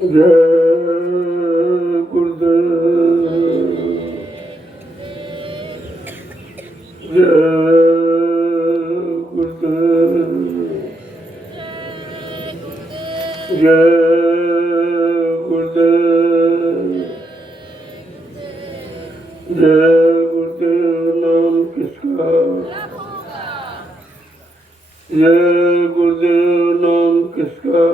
जय गुरुदेव, जय गुरुदेव, जय गुरुदेव, जय गुरुदेव। नाम किसका? जय गुरुदेव। नाम किसका?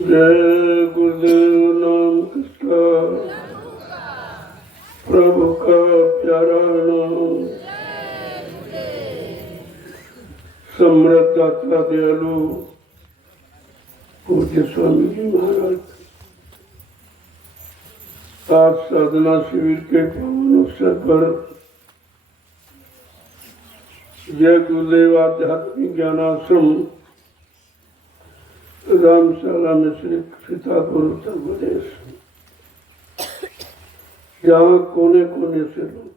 जय गुरुदेव। नाम किसका? प्रभु का प्यारा नाम। समृद्ध दाता दयालु पूज्य स्वामी जी महाराज, आज साधना शिविर के पावन अवसर पर जय गुरुदेव आध्यात्मिक ज्ञानाश्रम रामशाला में श्री सीतापुर उत्तर प्रदेश, जहाँ कोने कोने से लोग,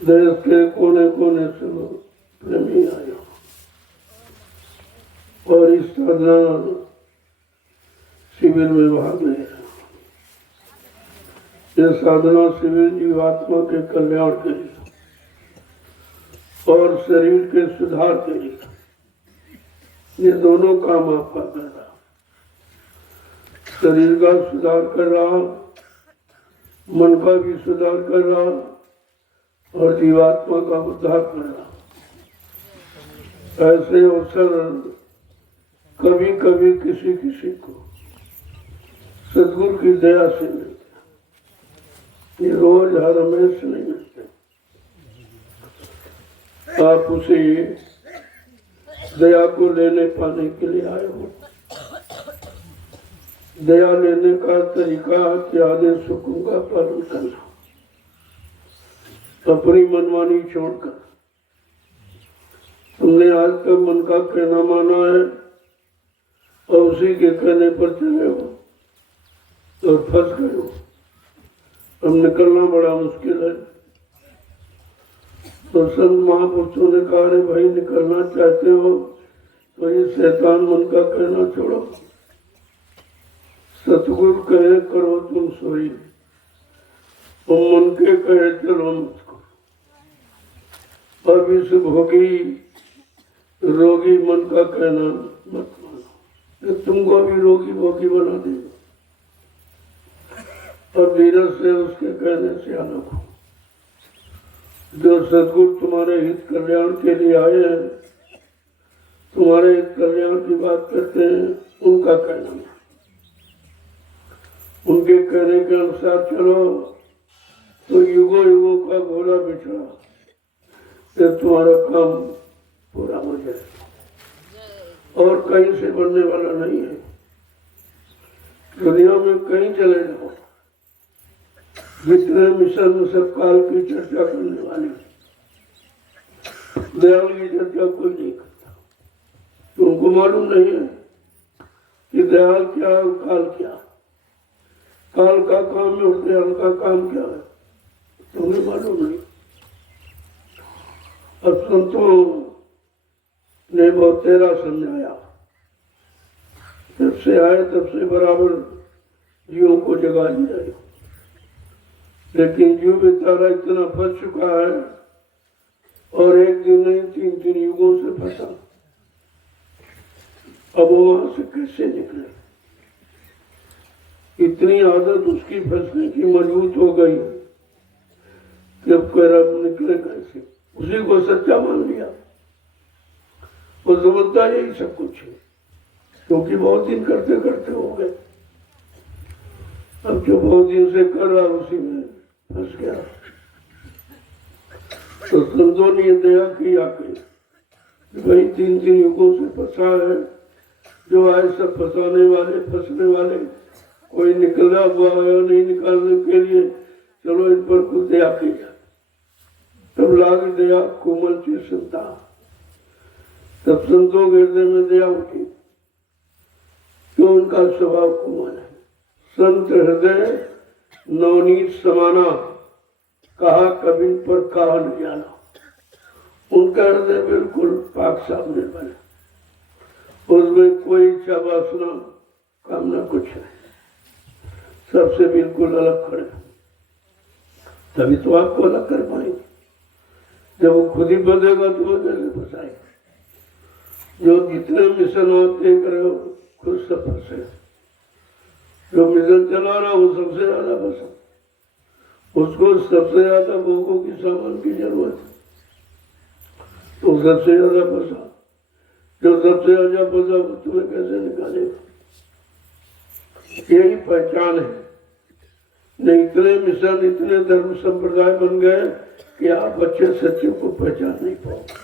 देश के कोने कोने से लोग प्रेमी आए और इस साधना शिविर में भाग ले रहे। ये साधना शिविर जीवात्मा के कल्याण के लिए और शरीर के सुधार के लिए, ये दोनों काम आपका कर रहा। शरीर का सुधार कर रहा, मन का भी सुधार कर रहा और जीवात्मा का उद्धार कर रहा। ऐसे अवसर कभी कभी किसी किसी को सदगुरु की दया से मिलते, ये रोज हर हमेश नहीं मिलते। आप उसे दया को लेने पाने के लिए आए हो। दया लेने का तरीका कि आदेश हुक्म का पालन करना, अपनी मनमानी छोड़कर। तुमने आज तक मन का कहना माना है और उसी के कहने पर चले हो और फंस गए हो। अब निकलना बड़ा मुश्किल है। तो संत महापुरुषों ने कहा, रे भाई निकलना चाहते हो तो ये शैतान मन का कहना छोड़ो। सतगुरु कहे करो तुम सोई, तो मन के कहे चलो मत करो। अब इस भोगी रोगी मन का कहना मत मानो, तुमको भी रोगी भोगी बना देगा। अब धीरज से उसके कहने से अलग हो। जो सदगुरु तुम्हारे हित कल्याण के लिए आए हैं, तुम्हारे हित कल्याण की बात करते हैं, उनका कहना, उनके कहने के अनुसार चलो तो युगों युगों का घोड़ा बिछड़ा, तो तुम्हारा काम पूरा हो जाए और कहीं से बनने वाला नहीं है। दुनिया में कहीं चले जाओ, जितने मिशन सब काल की चर्चा करने वाले, दयाल की चर्चा कोई नहीं करता। तुमको मालूम नहीं है कि दयाल क्या और काल क्या? काल का काम है और दयाल का काम क्या है, तुम्हें मालूम नहीं। अब संतों ने बहुत तेरा समझाया, जब से आए तब से बराबर जीवों को जगा दिया, लेकिन जीव बेचारा इतना फंस चुका है और एक दिन नहीं 3-3 युगों से फंसा। अब वो वहां से कैसे निकले? इतनी आदत उसकी फंसने की मजबूत हो गई कि अब कर अब निकले कैसे? उसी को सच्चा मान लिया। वो समझता यही सब कुछ है, क्योंकि बहुत दिन करते करते हो गए। अब जो बहुत दिन से कर रहा उसी में फंस गया। तो संतों ने दया की आके भाई 3 युगों से फंसा है, जो आए सब फंसाने वाले फंसने वाले, कोई निकला हुआ है नहीं निकालने के लिए, चलो इन पर कुछ दया की जाए। तब लाग दया कोमल की संता, तब संतों के हृदय में दया उठी, क्यों उनका स्वभाव कोमल है। संत हृदय नवनीत समाना, कहा कभी पर कहा न जाना। उनका हृदय बिल्कुल पाक साफ निर्मल है, उसमें कोई इच्छा वासना कामना कुछ है, सबसे बिल्कुल अलग खड़े। तभी तो आपको अलग कर पाएंगे। जब वो खुद ही बदलेगा तो वो कैसे फंसाएगा। जो जितने मिशन आप देख रहे हो खुद सब फंसे। जो मिशन चला रहा वो सबसे ज्यादा फंसा, उसको सबसे ज्यादा भोगों की सामान की जरूरत है, तो सबसे ज्यादा फंसा। जो सबसे ज्यादा फंसा वो तुम्हें कैसे निकालेगा। यही पहचान है। नहीं इतने मिशन इतने धर्म संप्रदाय बन गए कि आप अच्छे सच्चे को पहचान नहीं पाओगे,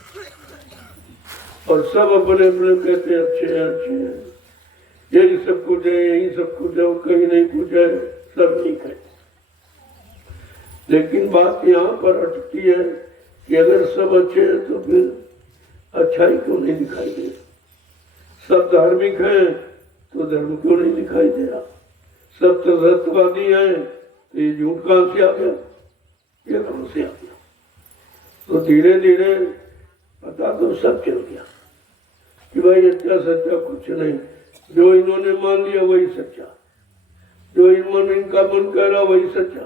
और सब अपने अपने कहते हैं अच्छे हैं अच्छे हैं, यही सब कुछ है यही सब कुछ है, कहीं नहीं कुछ है, सब ठीक है। लेकिन बात यहाँ पर अटकती है कि अगर सब अच्छे हैं तो फिर अच्छाई क्यों नहीं दिखाई दे रहा। सब धार्मिक हैं तो धर्म क्यों नहीं दिखाई दे रहा। सब तो सत्यवादी हैं तो ये झूठ कहां से आ गया, ये कहां से आ गया। तो धीरे धीरे पता तो सब चल गया कि भाई अच्छा सच्चा कुछ नहीं। जो इन्होंने मान लिया वही सच्चा, जो इनका मन कह रहा वही सच्चा।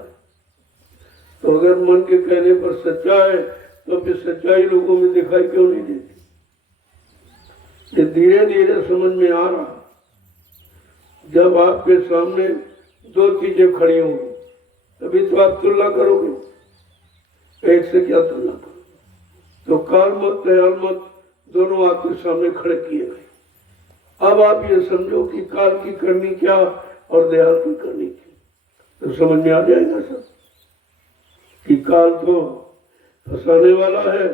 तो अगर मन के कहने पर सच्चा है तो फिर सच्चाई लोगों में दिखाई क्यों नहीं देती। ये धीरे धीरे समझ में आ रहा। जब आपके सामने दो चीजें खड़ी होंगी तभी तो आप तुलना करोगे, एक से क्या तुलना करोगे। तो काल मत दयाल मत दोनों आपके सामने खड़े किए गए। अब आप ये समझो कि काल की करनी क्या और दयाल की करनी क्या, तो समझ में आ जाएगा सब कि काल तो फंसाने वाला है,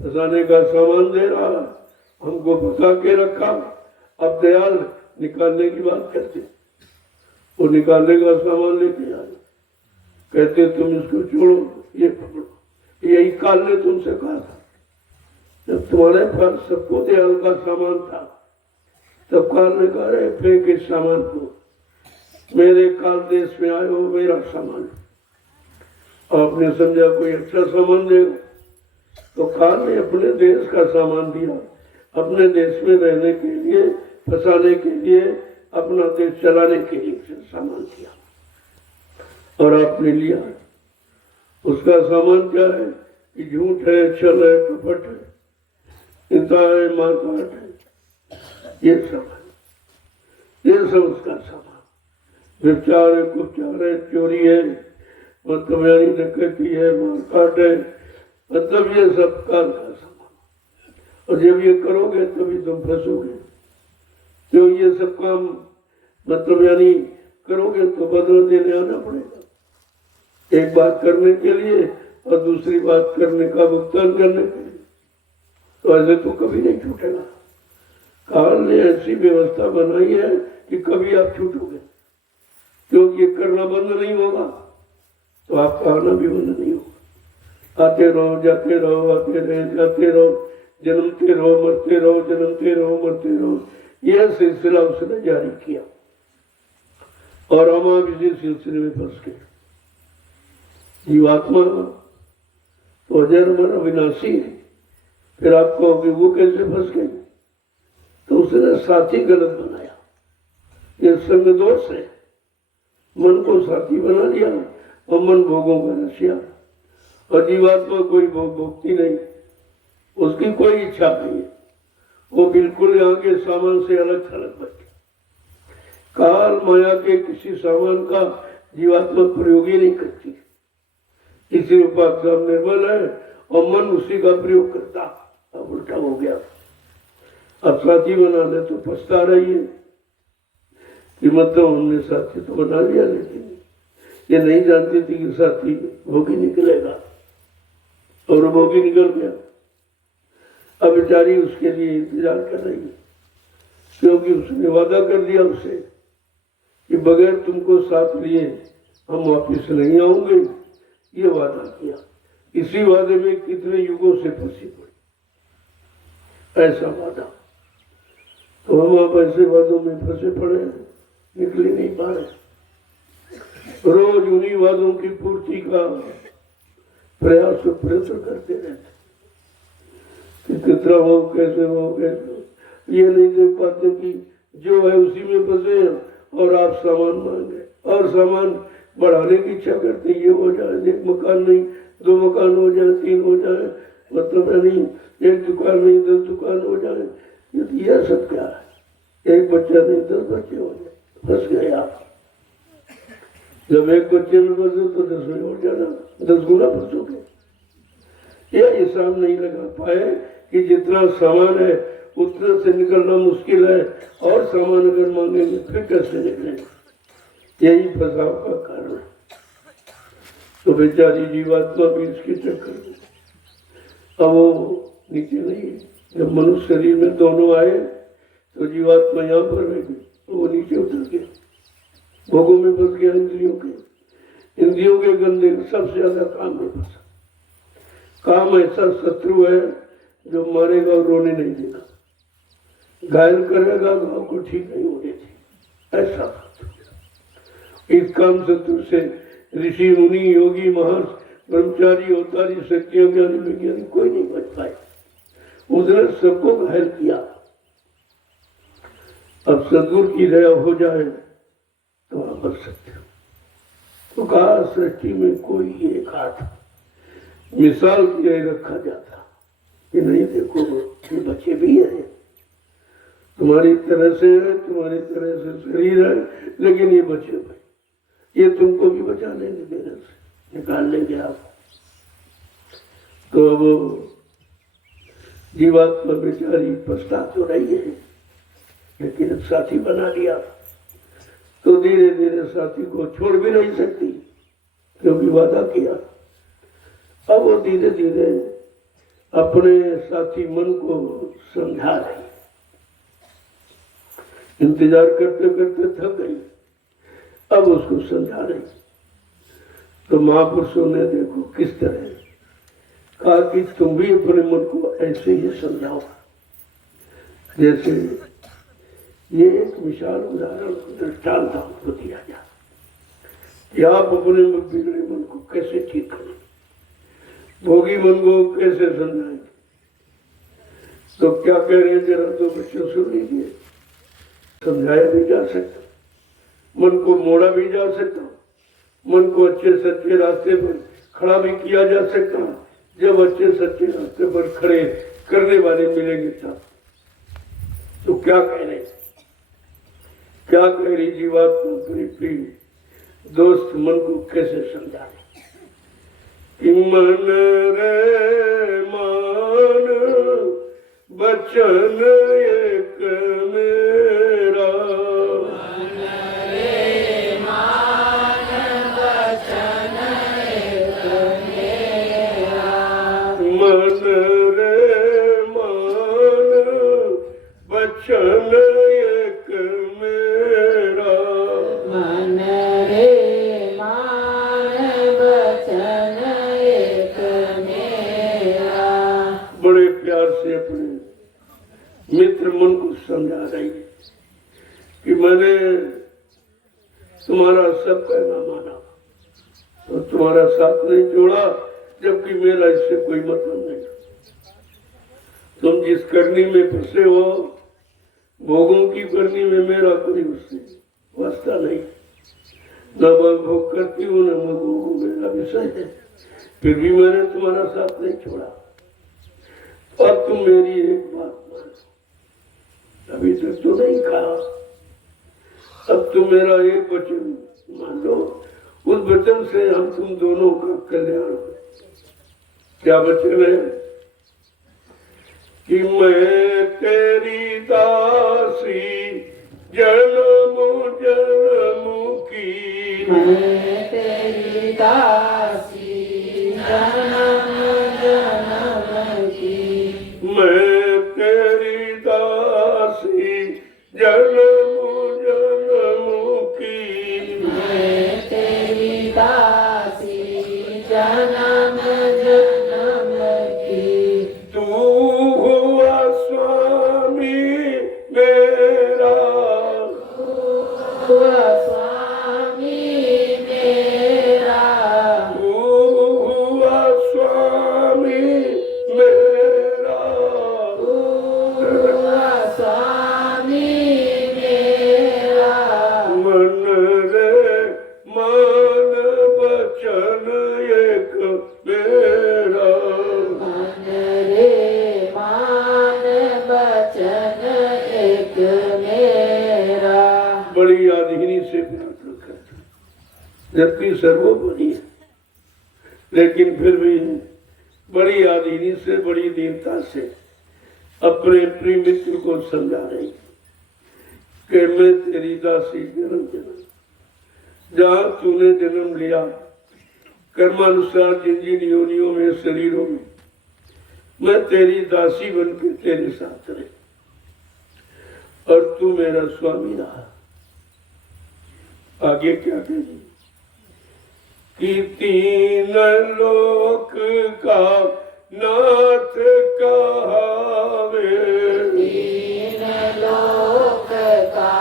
फंसाने का सामान दे रहा है, हमको फंसा के रखा। अब दयाल निकालने की बात करते, वो निकालने का सामान लेके आए, कहते तुम इसको छोड़ो ये पकड़ो। यही काल ने तुमसे कहा था। जब तुम्हारे पास सबको दयाल का सामान था तब काल ने कहा रहे फेंक इस सामान को, मेरे काल देश में आए हो मेरा सामान। आपने समझा कोई अच्छा सामान देगा, तो काल ने अपने देश का सामान दिया, अपने देश में रहने के लिए, फंसाने के लिए, अपना देश चलाने के लिए सामान दिया, और आपने लिया। उसका सामान क्या है कि झूठ है, छल है, कपट है, हिंसा है, मारकाट है, ये सब है। ये सब उसका सामान। व्यभिचार है, कुचार है, चोरी है, मतलब यानी डकैती है, मारकाट है, मतलब ये सब काल का सामान। और जब ये करोगे तभी तुम फंसोगे। जो ये सब काम मतलब यानी करोगे तो बदला देने आना पड़ेगा, एक बात करने के लिए और दूसरी बात करने का भुगतान करने के लिए। तो ऐसे तो कभी नहीं छूटेगा। काल ने ऐसी व्यवस्था बनाई है कि कभी आप छूटोगे, क्योंकि ये करना बंद नहीं होगा तो आपका आना भी बंद नहीं होगा। आते रहो जाते रहो, आते रहे जाते रहो, जन्मते रहो मरते रहो, जन्मते रहो मरते रहो। यह सिलसिला उसने जारी किया और हम आप इसी सिलसिले में फंस गए। जीवात्मा तो अजर अविनाशी है, फिर आपको वो कैसे फंस गई। तो उसने साथी गलत बनाया, ये संग दोष है। मन को साथी बना लिया और मन भोगों का रसिया, और जीवात्मा कोई भोग भोगती नहीं, उसकी कोई इच्छा नहीं है, वो बिल्कुल यहाँ के सामान से अलग थलग बैठे। काल माया के किसी सामान का जीवात्मा प्रयोग ही नहीं करती, इसी उपाख्या निर्बल है और मन उसी का प्रयोग करता। अब उल्टा हो गया, अब साथी बना ले तो पछता रही है कि मतलब हमने साथी तो बना लिया लेकिन ये नहीं जानती थी कि साथी भोगी निकलेगा, और भोगी निकल गया। अब बेचारी उसके लिए इंतजार कर रही है, क्योंकि उसने वादा कर दिया उससे कि बगैर तुमको साथ लिए हम वापिस नहीं आऊंगे। ये वादा किया, इसी वादे में कितने युगों से फंसी पड़ी, ऐसा वादा। तो हम आप ऐसे वादों में फंसे पड़े हैं, निकल नहीं पा रहे। रोज उन्हीं वादों की पूर्ति का प्रयास और प्रयत्न करते रहते कि कितना हो, कैसे हो, कैसे हो। ये नहीं देख पाते कि जो है उसी में फंसे हैं, और आप सामान मांगे और सामान बढ़ाने की इच्छा करते। ये हो जाए, एक मकान नहीं 2 मकान हो जाए, 3 हो जाए, मतलब नहीं 1 दुकान नहीं 10 दुकान हो जाए। ये सब क्या है? एक बच्चा नहीं 10 बच्चे हो जाए, फंस गए आप। जब एक बच्चे में फंसे तो 10 में हो जाना, 10 गुना फंसोगे। यह हिसाब नहीं लगा पाए कि जितना सामान है उतने से निकलना मुश्किल है, और सामान अगर मांगेंगे फिर कैसे निकलेंगे। यही फंसाव का कारण है। तो बेचारी जीवात्मा भी इसके चक्कर में, अब वो नीचे नहीं है। जब मनुष्य शरीर में दोनों आए तो जीवात्मा यहाँ पर रह गई, तो वो नीचे उतर गया, भोगों में फंस गया, इंद्रियों के गंदे सबसे ज्यादा काम में फंसा। काम ऐसा शत्रु है जो मारेगा और रोने नहीं देगा, घायल करेगा, घाव को ठीक नहीं होने देगा, ऐसा। इस काम शत्रु से ऋषि मुनि योगी महर्ष ब्रह्मचारी अवतारी सत्य ज्ञानी विज्ञानी कोई नहीं बच पाए। उसने सबको घायल किया। अब सदगुरु की दया हो जाए तो आप बच सकते हो। तो कहा सृष्टि में कोई एक हाथ मिसाल के रखा जाता कि नहीं देखो ये बच्चे भी है, तुम्हारी तरह से है, तुम्हारी तरह से शरीर है, लेकिन ये बच्चे भाई ये तुमको भी बचा लेंगे, मेरे से निकाल लेंगे आप। तो अब जीवात्मा बेचारी पछता तो रही है, लेकिन साथी बना लिया तो धीरे धीरे साथी को छोड़ भी नहीं सकती, क्योंकि वादा किया। अब वो धीरे धीरे अपने साथी मन को समझा रही, इंतजार करते करते थक गई, अब उसको समझा रही। तो महापुरुषों ने देखो किस तरह कहा कि तुम भी अपने मन को ऐसे ही समझाओ। जैसे ये एक विशाल उदाहरण दृष्टांत आपको दिया जाए कि आप अपने बिगड़े मन को कैसे ठीक करें, भोगी मन को कैसे समझाएंगे। तो क्या कह रहे हैं, जरा 2 बच्चों सुन लीजिए। समझाया भी जा सकता, मन को मोड़ा भी जा सकता, मन को अच्छे सच्चे रास्ते पर खड़ा भी किया जा सकता। जब अच्छे सच्चे रास्ते पर खड़े करने वाले मिलेंगे तब। तो क्या कह रहे, क्या कह रही जीवात्मा अपनी प्रिय दोस्त मन को कैसे समझाए कि मन रे मान बचन एक मेरा, बचन एक मेरा, मन रे मान बचन एक मेरा। बड़े प्यार से अपने मित्र मन को समझा रही है कि मैंने तुम्हारा सब कहना माना और तुम्हारा साथ नहीं छोड़ा, जबकि मेरा इससे कोई मतलब नहीं। तुम जिस करनी में फंसे हो, भोगों की करनी में मेरा कोई उससे वास्ता नहीं। न मैं भोग करती हूँ न मैं भोग, मेरा विषय है, फिर भी मैंने तुम्हारा साथ नहीं छोड़ा। अब तुम मेरी एक बात मानो, अभी तक तो नहीं कहा, अब तुम मेरा एक वचन मान लो, उस वचन से हम तुम दोनों का कल्याण हो। क्या वचन है कि मैं तेरी दासी जन्म जन्म की मैं तेरी दासी जन्म जन्म की। मैं तेरी दासी जन्म जन्म की मैं तेरी दासी जन्म जन्म की। तू हुआ स्वामी मेरा हुआ स्वामी मेरा। तू हुआ स्वामी मेरा हुआ स्वामी मेरा। मन रे मान वचन एक मेरा मन रे मान वचन एक मेरा। बड़ी आधीनी से प्रार्थना करता जबकि सर्वोपरि है, लेकिन फिर भी बड़ी आधीनी से बड़ी दीनता से अपने प्रिय मित्र को समझा रही कि मैं तेरी दासी जन्म जन्म जहाँ तूने जन्म लिया कर्मानुसार जिन जिन योनियों में शरीरों में मैं तेरी दासी बनकर तेरे साथ रही और तू मेरा स्वामी रहा। आगे क्या कहेगी कि तीन लोक का नाथ कहावे तीन लोक का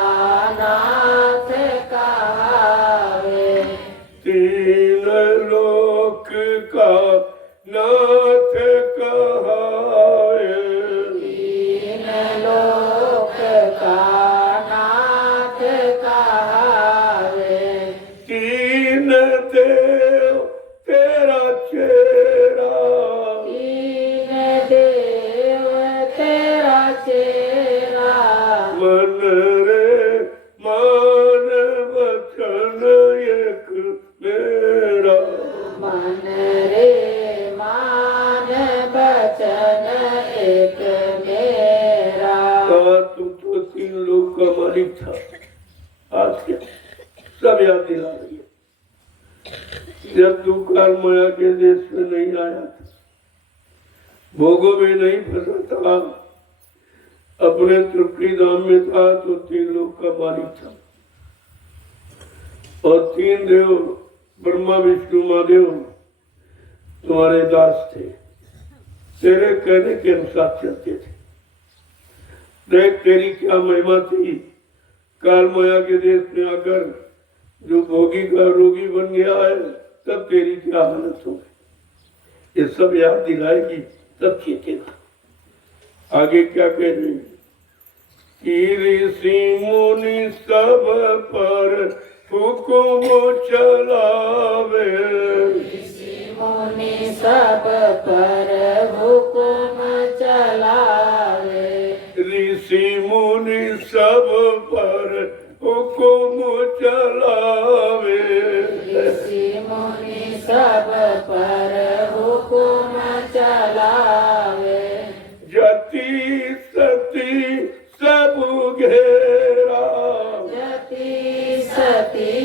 नाथ कहावे। तीन लोक का नाथ कहावे तीन लोक का नाथ कहावे। तीन देव तेरा चेहरा तीन देव तेरा चेहरा। मन रे मान वचन एक मेरा मन रे मान वचन एक मेरा। तू तो तीन लोग का मालिक था। आज क्या सब याद दिला रही है। जब तू काल माया के देश में नहीं आया था, भोगों में नहीं फंसा था, अपने तृप्ति धाम में था तो तीन लोग का मालिक था और तीन देव ब्रह्मा विष्णु महादेव तुम्हारे दास थे, तेरे कहने के अनुसार चलते थे। देख तेरी क्या महिमा थी। काल माया के देश में आकर जो भोगी का रोगी बन गया है तब तेरी क्या हालत होगी, ये सब याद दिलाएगी तब चेतेगा। आगे क्या कह रही है कि ऋषि मुनि सब पर हुकुम चलावे ऋषि मुनि सब पर हुकुम चलावे। ऋषि मुनि सब पर हुकुम चलावे ऋषि मुनि सब पर हुकुम चलावे। जति सती सब घेरा जति सती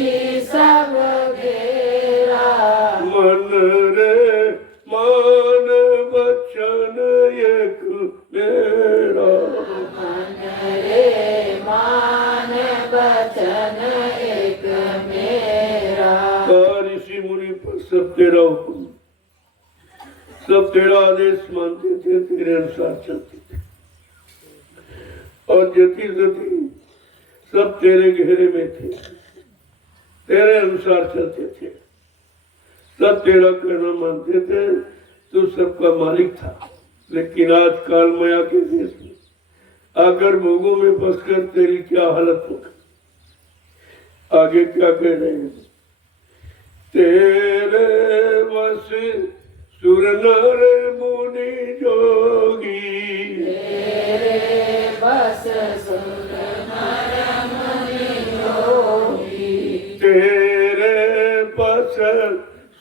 सब घेरा। मन रे मान वचन एक मेरा मन रे मान वचन एक मेरा। ऋषि मुनि पर सब तेरा हुक्म सब तेरा आदेश मानते थे, तेरे अनुसार चलते थे और जति जति सब तेरे घेरे में थे, तेरे अनुसार चलते थे, सब तेरा कहना मानते थे, तू सबका मालिक था। लेकिन आज काल माया के देश में आकर भोगों में फंसकर तेरी क्या हालत होगी। आगे क्या कह रहे हैं, तेरे बस सुर नर मुनि जोगी तेरे बस सुर नर मुनि योगी। तेरे बस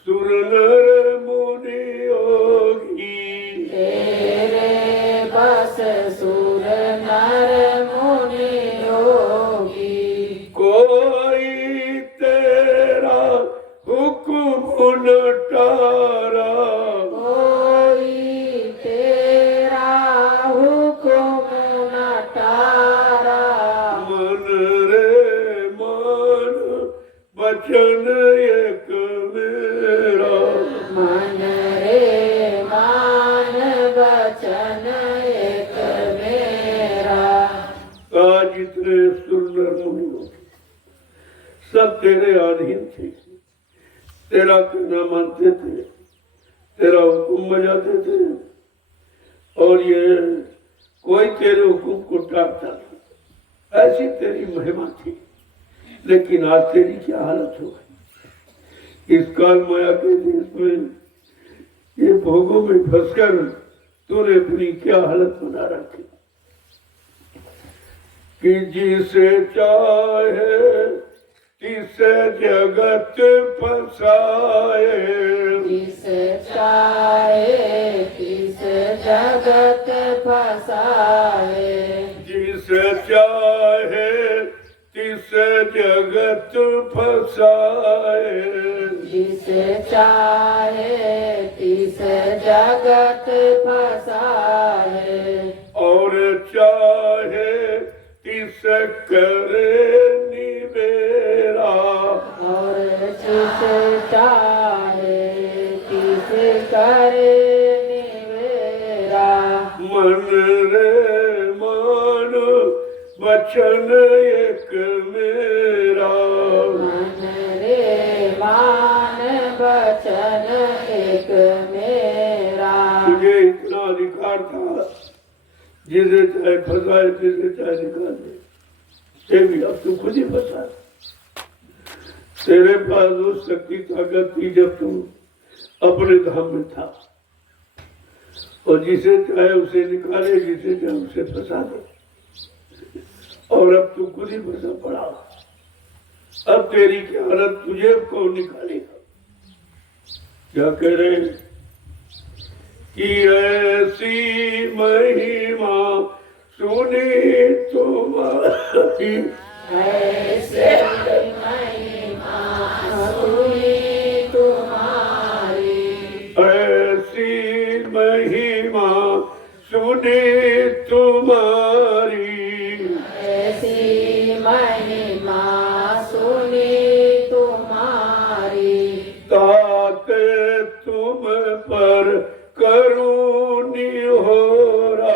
सुर नर मुनि योगी तेरे बस सुर नर मुनि योगी। न टारा, कोई तेरा हुक्म न टारा। मन रे मान वचन एक मेरा, मन रे मान वचन एक मेरा। आज जितने सुंदर मुनि हो सब तेरे अधीन थे, तेरा कहना मानते थे, तेरा हुक्म बजाते थे, और ये कोई तेरे हुक्म को टालता नहीं, ऐसी तेरी महिमा थी। लेकिन आज तेरी क्या हालत हो गई इस काल माया के देश में, ये भोगों में फंसकर तूने अपनी क्या हालत बना रखी कि जिसे चाहे तिस जगत फसाए, जिस चाहे तिस जगत फसाए। जिस चाहे तिस जगत फसाए, जिस चाहे तिस जगत फसाए। और चाहे तिस करे निबेरा, और जिस चाहे तिस करे निवेरा। मन रे मान वचन एक मेरा, मन रे मान वचन एक मेरा। तुझे इतना अधिकार था जिसे चाहे फंसाए जिसे चाहे निकाल दे, ये भी अब तू खुद ही फंसा। तेरे पास वो शक्ति ताकत थी जब तू अपने धाम में था, और जिसे चाहे उसे निकाले, जिसे चाहे उसे फंसा दे, और अब तू खुद ही फंसा पड़ा। अब तेरी क्या हालत, तुझे कौन निकालेगा? क्या कह रहे हैं कि ऐसी महिमा सुनी तुम्हारी, ऐसे महिमा सुनी तुम्हारी। ऐसी महिमा सुनी तुम्हारी, ऐसी महिमा सुनी तुम्हारी। ताते तुम पर करुणी हो रहा,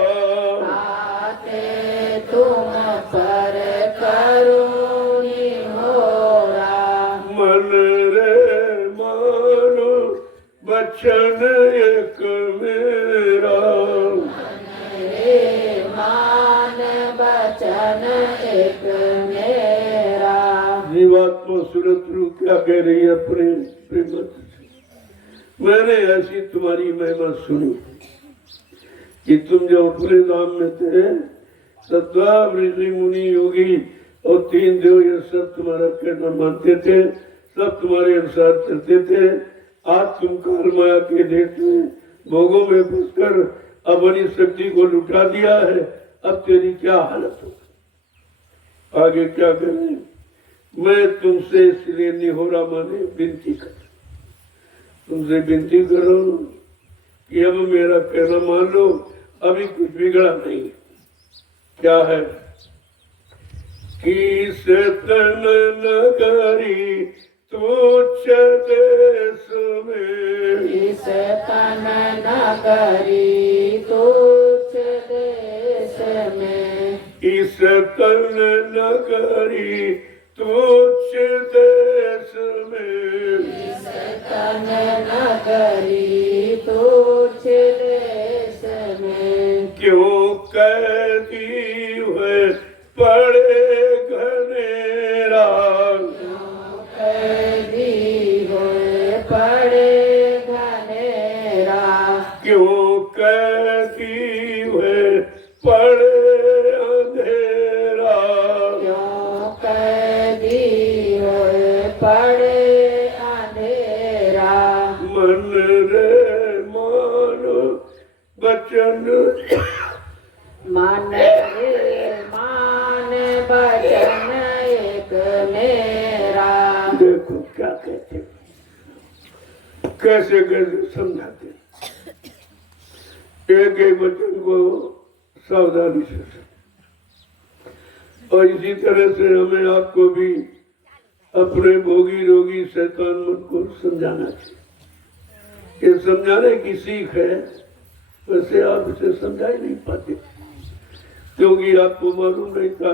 आते तुम पर करुणी हो रहा। मन रे मानो वचन एक मेरा, रे मान वचन एक मेरा। जीवात्मा सूरत रूप क्या कह रही है अपने प्रेमत से? मैंने ऐसी तुम्हारी महिमा सुनी कि तुम जब अपने धाम में थे, सब ऋषि मुनि योगी और तीन देव ये सब तुम्हारा कहना मानते थे, सब तुम्हारे अनुसार चलते थे। आज तुम काल माया के देश में भोगों में फंसकर अपनी शक्ति को लुटा दिया है। अब तेरी क्या हालत हो, आगे क्या करें? मैं तुमसे इसलिए निहोरा माने विनती कर, तुमसे विनती कर रहा हूं कि अब मेरा कहना मान लो, अभी कुछ बिगड़ा नहीं। क्या है कि सतन नगरी तुच्छ देश में, इस तन नगरी तुच्छ देश में। इस तन नगरी तुच्छ देश में, इस तन नगरी तुच्छ देश में। क्यों कैदी हुए पड़े घनेरा, कैदी हुए पड़े घनेरा। क्यों कैदी हुए पड़े अंधेरा, क्यों कैदी हुए पड़े अंधेरा। मन रे मानो वचन, मन रे मान वचन एक मेरा। देखो क्या कहते हैं। कैसे कैसे समझाते हैं। एक एक वचन को सावधानी से सुनो। और इसी तरह से हमें आपको भी अपने भोगी रोगी शैतान मन को समझाना चाहिए। ये समझाने की सीख है, वैसे आप इसे समझा ही नहीं पाते क्योंकि आपको मालूम नहीं था।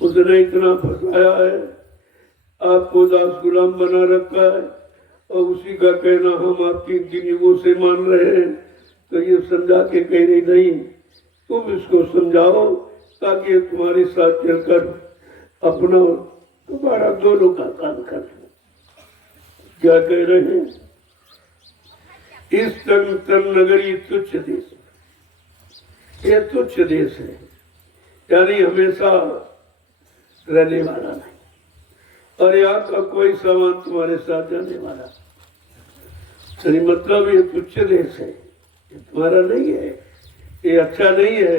उसने इतना फंसाया है, आपको दास गुलाम बना रखा है और उसी का कहना हम आपकी गिनीवों से मान रहे हैं। तो ये समझा के कह रही नहीं, तुम इसको समझाओ ताकि ये तुम्हारे साथ चलकर अपना तुम्हारा दोनों का काम कर। क्या कह रहे हैं? इस तन नगरी तुच्छ देश, ये तुच्छ देश है, यानी हमेशा रहने वाला नहीं। और यहाँ का कोई सामान तुम्हारे साथ जाने वाला नहीं। मतलब ये तुच्छ देश है, ये तुम्हारा नहीं है, ये अच्छा नहीं है,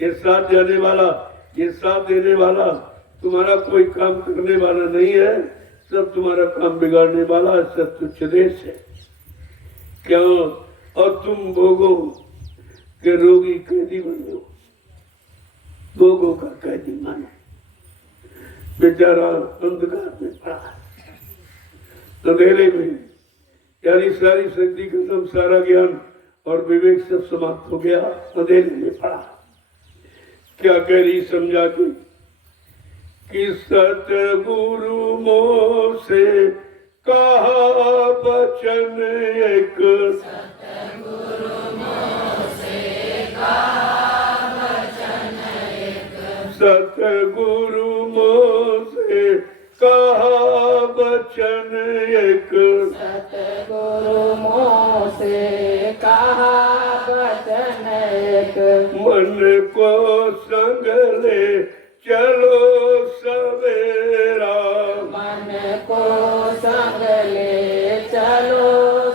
ये साथ जाने वाला, ये साथ देने वाला, तुम्हारा कोई काम करने वाला नहीं है, सब तुम्हारा काम बिगाड़ने वाला सब तुच्छ देश है। क्या? और तुम भोगों के रोगी कैदी बनो, भोगों का कैदी मानो। बेचारा अंधकार में पड़ा, अंधेरे में, यानी सारी शक्ति खत्म, सारा ज्ञान और विवेक सब समाप्त हो गया, अंधेरे में पड़ा। क्या कह रही समझा कि सतगुरु मोह से कहा वचन एक, सतगुरु मोह से कहा वचन एक, सतगुरु मोह से कहा वचन एक, सतगुरु मोह से कहा वचन एक, मन को संग ले चलो सवेरा, मन को संग ले चलो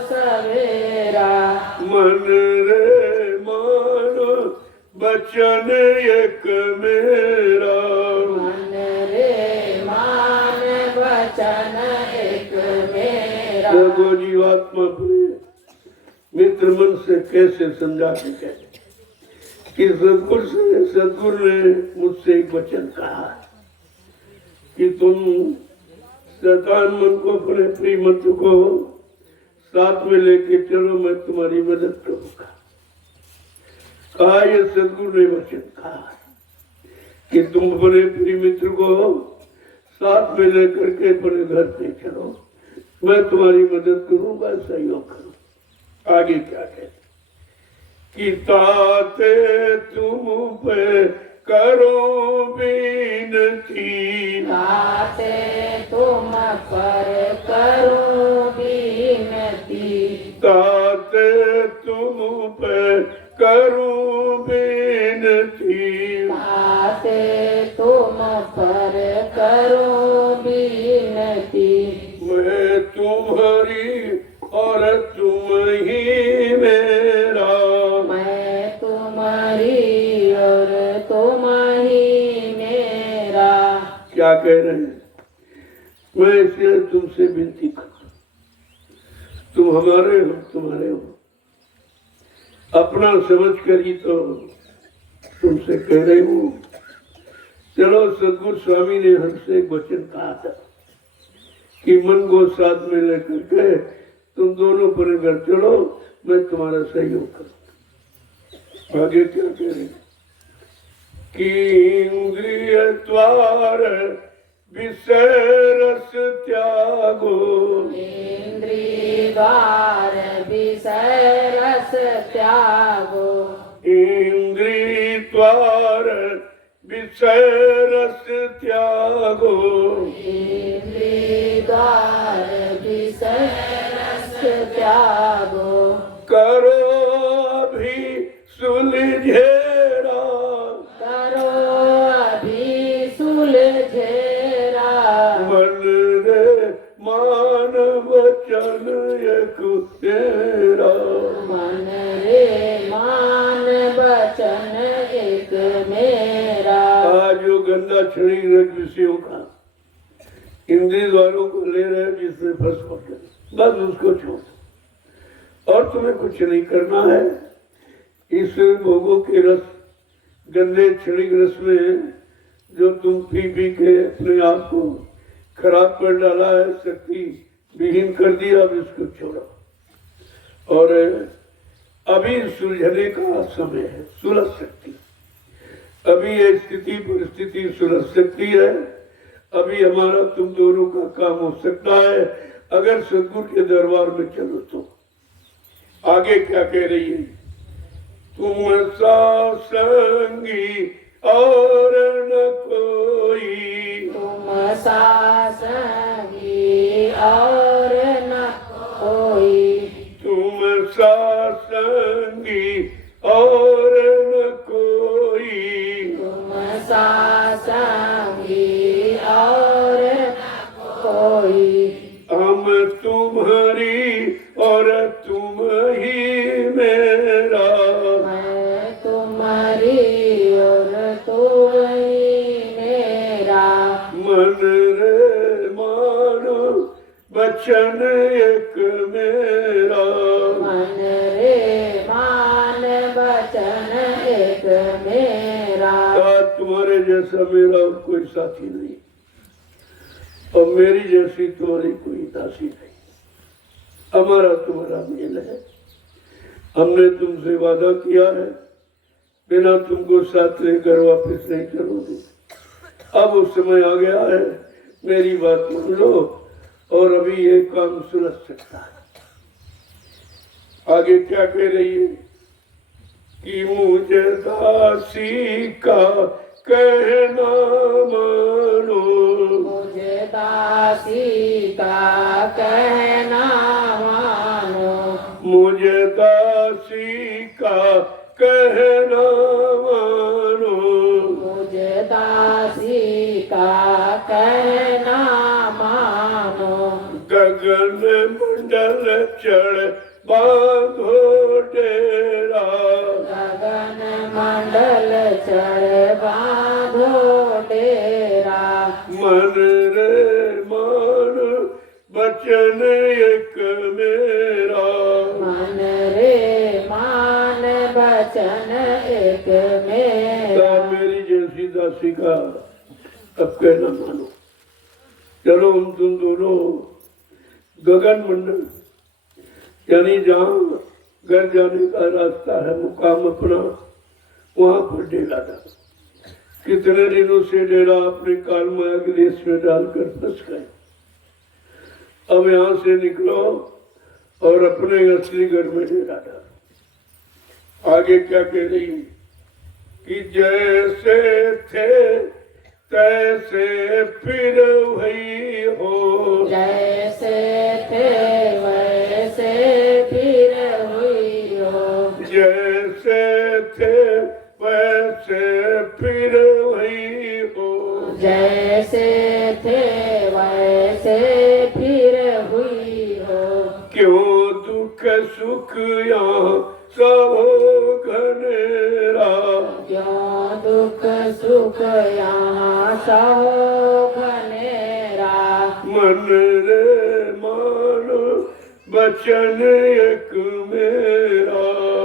सवेरा, मन रे मान बचन एक मेरा, मन रे मान वचन एक मेरा। वो जीवात्मा अपने मित्र मन से कैसे समझा के कहते कि सदगुरु ने मुझसे एक वचन कहा कि तुम शैतान मन को, अपने प्रिय मित्र को साथ में लेके चलो, मैं तुम्हारी मदद करूंगा। कहा ये सदगुरु ने वचन कहा कि तुम अपने प्रिय मित्र को साथ में लेकर के अपने घर पे चलो, मैं तुम्हारी मदद करूंगा, सहयोग करूँ। आगे क्या कहते कि ताते तुम पे करो विनती, ताते तुम पर करो विनती, ताते तुम पे करो विनती, ताते तुम पर करो विनती, मैं तुम्हारी और तुम ही मेरा, मैं तुम्हारी और तुम ही मेरा। क्या कह रहे हैं? मैं इसलिए तुमसे विनती करता हूं, तुम हमारे हो, तुम्हारे हो, अपना समझ कर ही तो तुमसे कह रही हूँ। चलो, सदगुरु स्वामी ने हमसे एक वचन कहा था कि मन को साथ में लेकर के तुम दोनों पर घर चलो, मैं तुम्हारा सहयोग करूँ। आगे क्या कह रहे कि इंद्रिय द्वार विषय रस त्यागो, इंद्रिय द्वार विषय रस त्यागो, इंद्रिय द्वार विषय रस त्यागो, इंद्रिय द्वार विषय रस त्यागो, करो अभी सुलझेरा, करो अभी सुलझेरा, मन रे मान वचन एक तेरा, मन रे मान वचन एक मेरा। आज जो गंदा शरीर विषयों का इंद्रिय द्वारों को ले रहे, जिसमें फंस पड़ते, बस उसको छोड़, और तुम्हें कुछ नहीं करना है। इस भोगों के रस, गंदे क्षणिक रस में जो तुम पी पी के अपने आप को खराब कर डाला है, शक्ति विहीन कर दिया, अब इसको छोड़ो। और अभी सुलझने का समय है, सुलझ सकती, अभी ये स्थिति परिस्थिति सुलझ सकती है, अभी हमारा तुम दोनों का काम हो सकता है अगर सदगुरु के दरबार में चलो तो। आगे क्या कह रही है? तुम सा संगी और न कोई, तुम सा संगी और न कोई, तुम सा संगी और न कोई, तुम सा संगी और न कोई, हम तुम्हारी और तुम ही मेरा, मैं तुम्हारी और तुम ही मेरा, मन रे मानो बचन एक मेरा, मन रे मान बचन एक मेरा। तुम्हारे जैसा मेरा और कोई साथी नहीं, और मेरी जैसी तुम्हारी कोई दासी नहीं। हमारा तुम्हारा मेल है, हमने तुमसे वादा किया है बिना तुमको साथ लेकर वापस नहीं चलोगे। अब वो समय आ गया है, मेरी बात मान लो और अभी ये काम सुलझ सकता है। आगे क्या कह रही है कि मुझे दासी का कहना मानो, मुझे दासी का कहना मानो, मुझे दासी का कहना मानो, मुझे दासी का कहना मानो, गगन मंडल चढ़ बांधो डेरा, गगन मंडल चढ़ बांधो डेरा, मन रे मान बचन एक मेरा, मन रे मान बचन एक मेरा। मेरी जैसी दासी का अब कहना मानो। चलो हम तुम दोनों गगन मंडल, यानी जहाँ घर जाने का रास्ता है, मुकाम अपना, वहां पर डेरा डाल। कितने दिनों से डेरा अपने काल माया के देश में डालकर फंस गए। अब यहाँ से निकलो और अपने असली घर में डेरा डाल। आगे क्या कह रही है कि जैसे थे तैसे फिर वही हो, जैसे थे वैसे फिर हुई हो, जैसे थे वैसे फिर वही हो, जैसे थे वैसे फिर हुई हो, क्यों दुख सुख यहाँ सब घनेरा, क्यों दुख सुख यहाँ सहो घनेरा, मन रे मान बचन एक मेरा,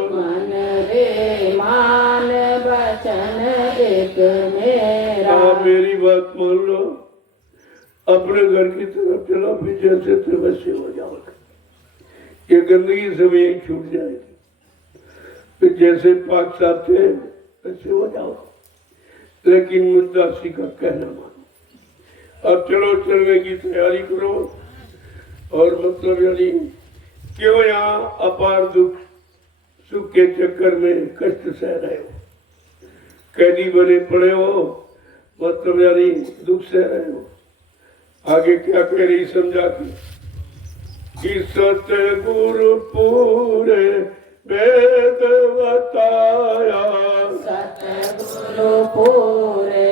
मन रे मान बचन एक मेरा। मेरी बात मान लो, अपने घर की तरफ चलो, फिर जैसे थे वैसे हो जाओगे। ये गंदगी सब यही छूट जाएगी, फिर जैसे पाक साफ थे वैसे हो जाओ। लेकिन मुद्दासी का कहना मानो। अब चलो, चलने की तैयारी करो। और मतलब यानी क्यों यहाँ अपार दुख सुख के चक्कर में कष्ट सह रहे हो, कैदी बने पड़े हो, मतलब यानी दुख सह रहे हो। आगे क्या कह रही समझा कि सतगुरु पूरे वेद बताया, सतगुरु पूरे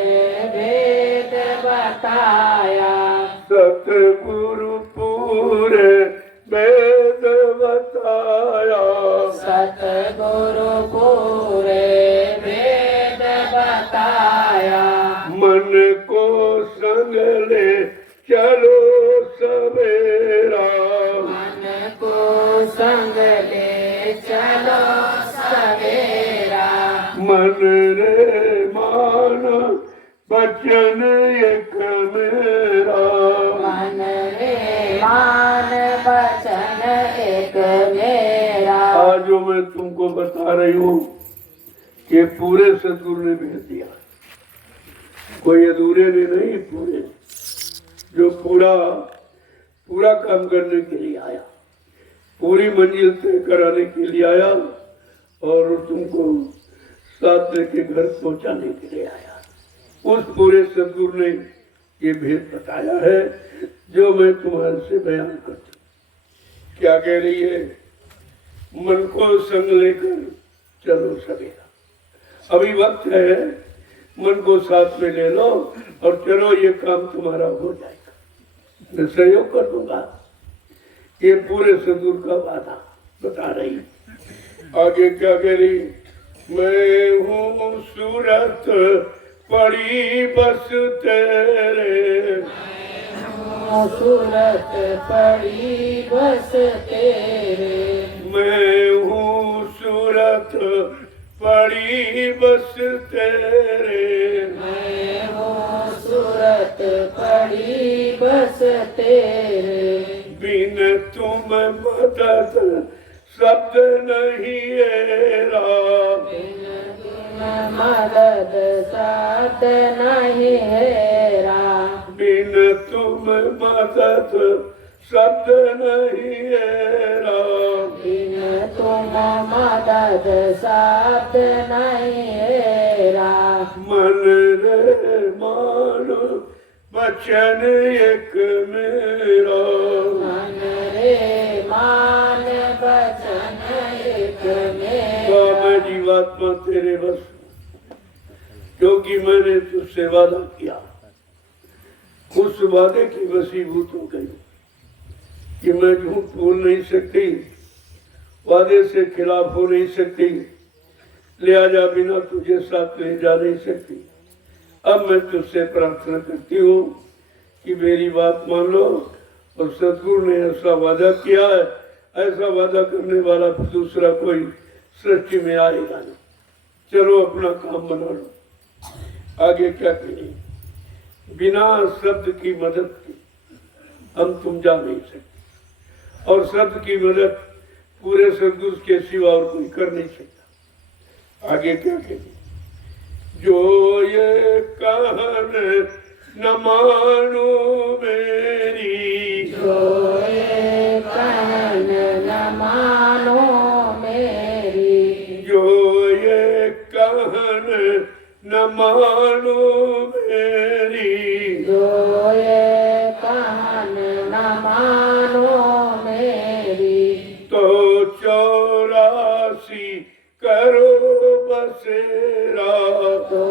वेद बताया, सतगुरु पूरे वेद बताया, सतगुरु पूरे वेद बताया, मन को संग ले चलो सवेरा, मन मन रे मान बचन एक मेरा, मन रे मान वचन एक मेरा। आज जो मैं तुमको बता रही हूँ ये पूरे सदगुरु ने भेज दिया, कोई अधूरे ने नहीं, पूरे जो पूरा पूरा काम करने के लिए आया, पूरी मंजिल तय कराने के लिए आया और तुमको साथ लेके घर पहुंचाने के लिए आया। उस पूरे सदगुरु ने ये भेद बताया है जो मैं तुम्हारे से बयान करती हूँ। क्या कह रही है? मन को संग लेकर चलो सवेरा, अभी वक्त है, मन को साथ में ले लो और चलो, ये काम तुम्हारा हो जाएगा, मैं सहयोग कर दूंगा। ये पूरे सदगुरु का वादा बता रही। आगे क्या कह रही? मैं हूँ सूरत पड़ी बस तेरे, सूरत पड़ी बस तेरे, मैं हूँ सूरत पड़ी बस तेरे, मैं हूँ सूरत पड़ी बस तेरे। बिन तुम मदद शब्द नहीं एरा, बिन तुम मदद साथ नहीं हेरा, बिन तुम मदद शब्द नहीं एरा, बिन तुम मदद साथ नहीं हेरा। मन रे मान बचन एक मेरा, मन रे मान वचन एक मेरा। मैं जीवात्मा तेरे बस, क्योंकि मैंने तुझसे वादा किया, उस वादे की वसीभूत हो गई कि मैं झूठ बोल नहीं सकती, वादे से खिलाफ हो नहीं सकती, लिहाजा बिना तुझे साथ ले जा नहीं सकती। अब मैं तुझसे प्रार्थना करती हूँ कि मेरी बात मान लो, और सदगुरु ने ऐसा वादा किया है, ऐसा वादा करने वाला दूसरा कोई सृष्टि में आएगा नहीं। चलो अपना काम बना लो। आगे क्या करें? बिना शब्द की मदद के हम तुम जा नहीं सकते, और शब्द की मदद पूरे सदगुरु के सिवा और कोई कर नहीं सकता। आगे क्या कहें? जो ये कहन न मानो मेरी, जो ये कहन न मानो मेरी, जो ये कहन न मानो मेरी, जो ये कहन न मानो मेरी, तो 84 करो बसेरा, तो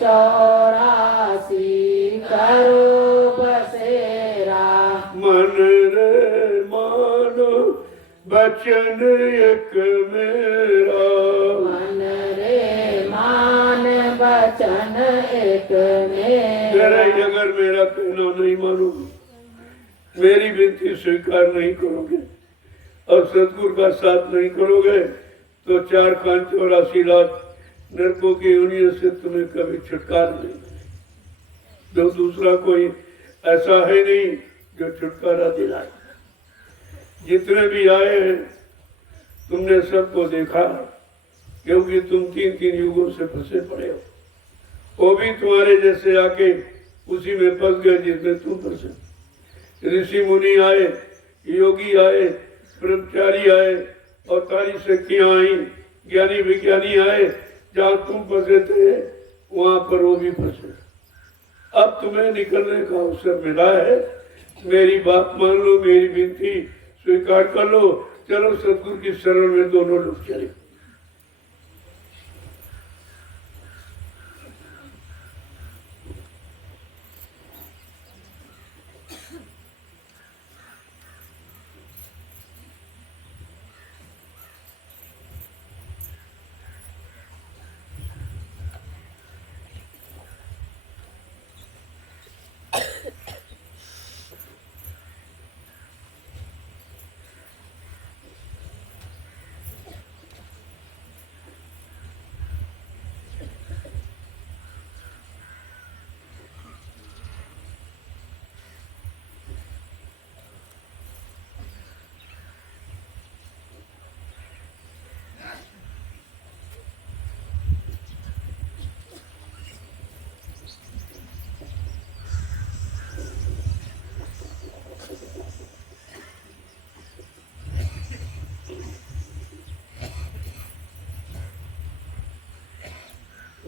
84 करो बसेरा। मन रे मान बचन एक मेरा, मन रे मान वचन एक तेरे मेरा। अगर मेरा कहना नहीं मानोगे, मेरी विनती स्वीकार नहीं करोगे और सदगुरु का साथ नहीं करोगे, तो 4 खान 84 लाख नरकों की यूनियन से तुम्हें कभी छुटकारा नहीं मिलेगा। जो दूसरा कोई ऐसा है नहीं जो छुटकारा दिलाए। जितने भी आए हैं तुमने सबको देखा, क्योंकि तुम 3-3 युगों से फंसे पड़े हो। वो भी तुम्हारे जैसे आके उसी में फंस गए जिसमें तुम फंसे। ऋषि मुनि आए, योगी आए, ब्रह्मचारी आए, और सारी शक्तियां आई, ज्ञानी विज्ञानी आए। जहाँ तुम फंसे थे वहां पर वो भी फंसे। अब तुम्हें निकलने का अवसर मिला है, मेरी बात मान लो, मेरी विनती स्वीकार कर लो। चलो सदगुरु की शरण में दोनों लोग चले।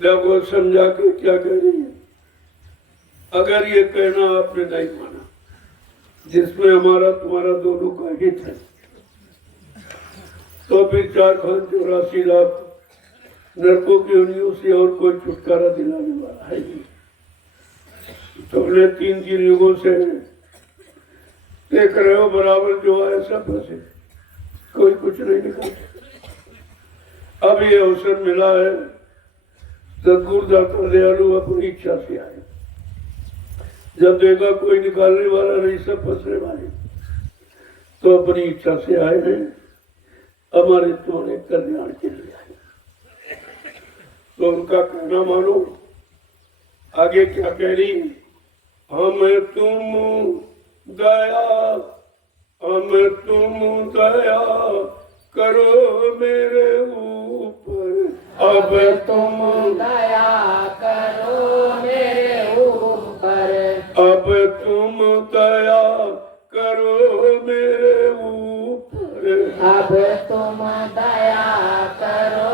देखो समझा के क्या कह रही है। अगर ये कहना आपने नहीं माना जिसमें हमारा तुम्हारा दोनों का हित है, तो फिर 4,84,00,000 नरकों की उंगलियों से और कोई छुटकारा दिलाने वाला है नहीं। तुमने 3 युगों से देख रहे हो, बराबर जो आए सब फंसे, कोई कुछ नहीं निकाल। अब ये अवसर मिला है, सदगुरु दाता दयालु अपनी इच्छा से आए। जब देखा कोई निकालने वाला नहीं, सब फंसने वाले, तो अपनी इच्छा से आए हैं, हमारे तुम्हारे कल्याण के लिए आए। तो उनका कहना मानो। आगे क्या कह रही, हम तुम दया करो मेरे ऊपर, अब तुम दया करो मेरे ऊपर, अब तुम दया करो मेरे ऊपर, अब तुम दया करो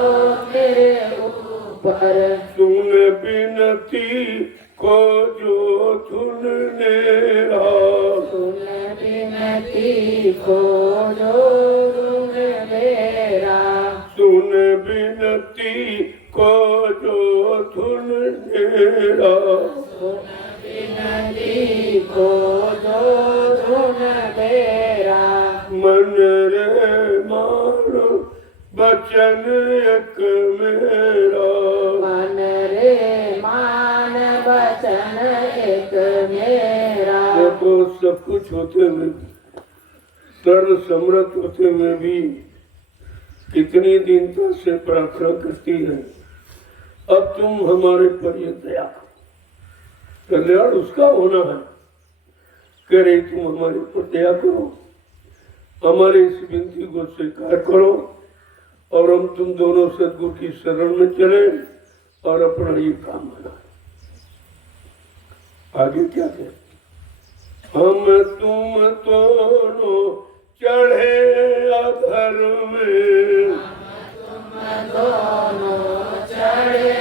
मेरे ऊपर। सुन बिनती को जो सुनने सुन बिनती को जो सुन मेरा, सुन बिनती को जो सुनने सुन बिनती को जो सुन मेरा। मन रे मान बचन एक मेरा, मन रे मान बचन एक मेरा। देखो सब कुछ होते हुए, सर्व समर्थ होते हुए भी कितनी दीनता से प्रार्थना करती है, अब तुम हमारे पर ये दया करो। कल्याण उसका होना है, कह रही तुम हमारे पर दया करो, हमारे इस विनती को स्वीकार करो और हम तुम दोनों सदगुरु की शरण में चले और अपना ये काम बनाए। आगे क्या कहें, हम तुम दोनों चढ़े अधर में, हम दोनों चढ़े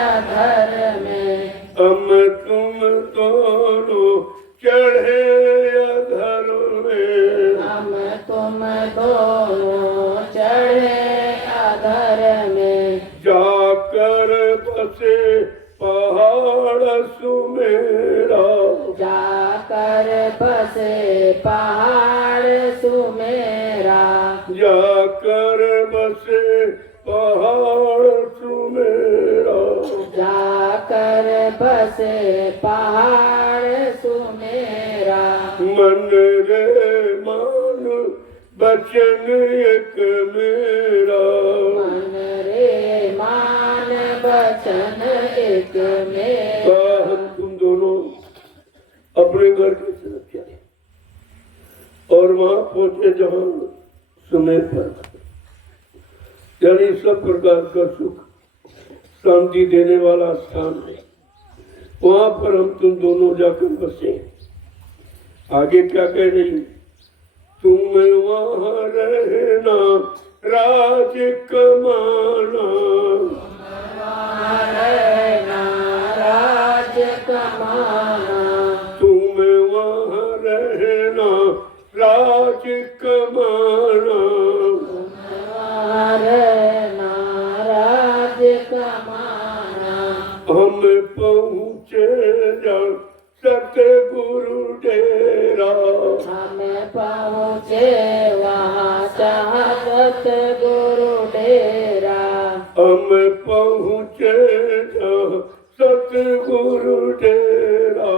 अधर में, हम तुम दोनों चढ़े अधर में, हम तुम दोनों चढ़े अधर में। जाकर बसे पहाड़ सुमेरा, जाकर बसे पहाड़ सुमेरा, जाकर बसे पहाड़ सुमेरा, जाकर बसे पहाड़ सुमेरा। मन रे मान बचन एक मेरा, मन रे मान बचन एक मेरा। हम तुम दोनों अपने घर की तरफ चले और वहां पहुंचे जहां सुमेर पर्वत, यानी सब प्रकार का सुख शांति देने वाला स्थान है, वहां पर हम तुम दोनों जाकर बसे। आगे क्या कह रही, तुम वहां रहना राज कमाना, रहना राज कमाना, तुम वहां रहना राज कमाना, रहना राज कमाना। हम पहुँचे जब सतगुरु डेरा, हम पहुँचे वहाँ चाहत गुरु डेरा, हम पहुँचे जब सतगुरु डेरा,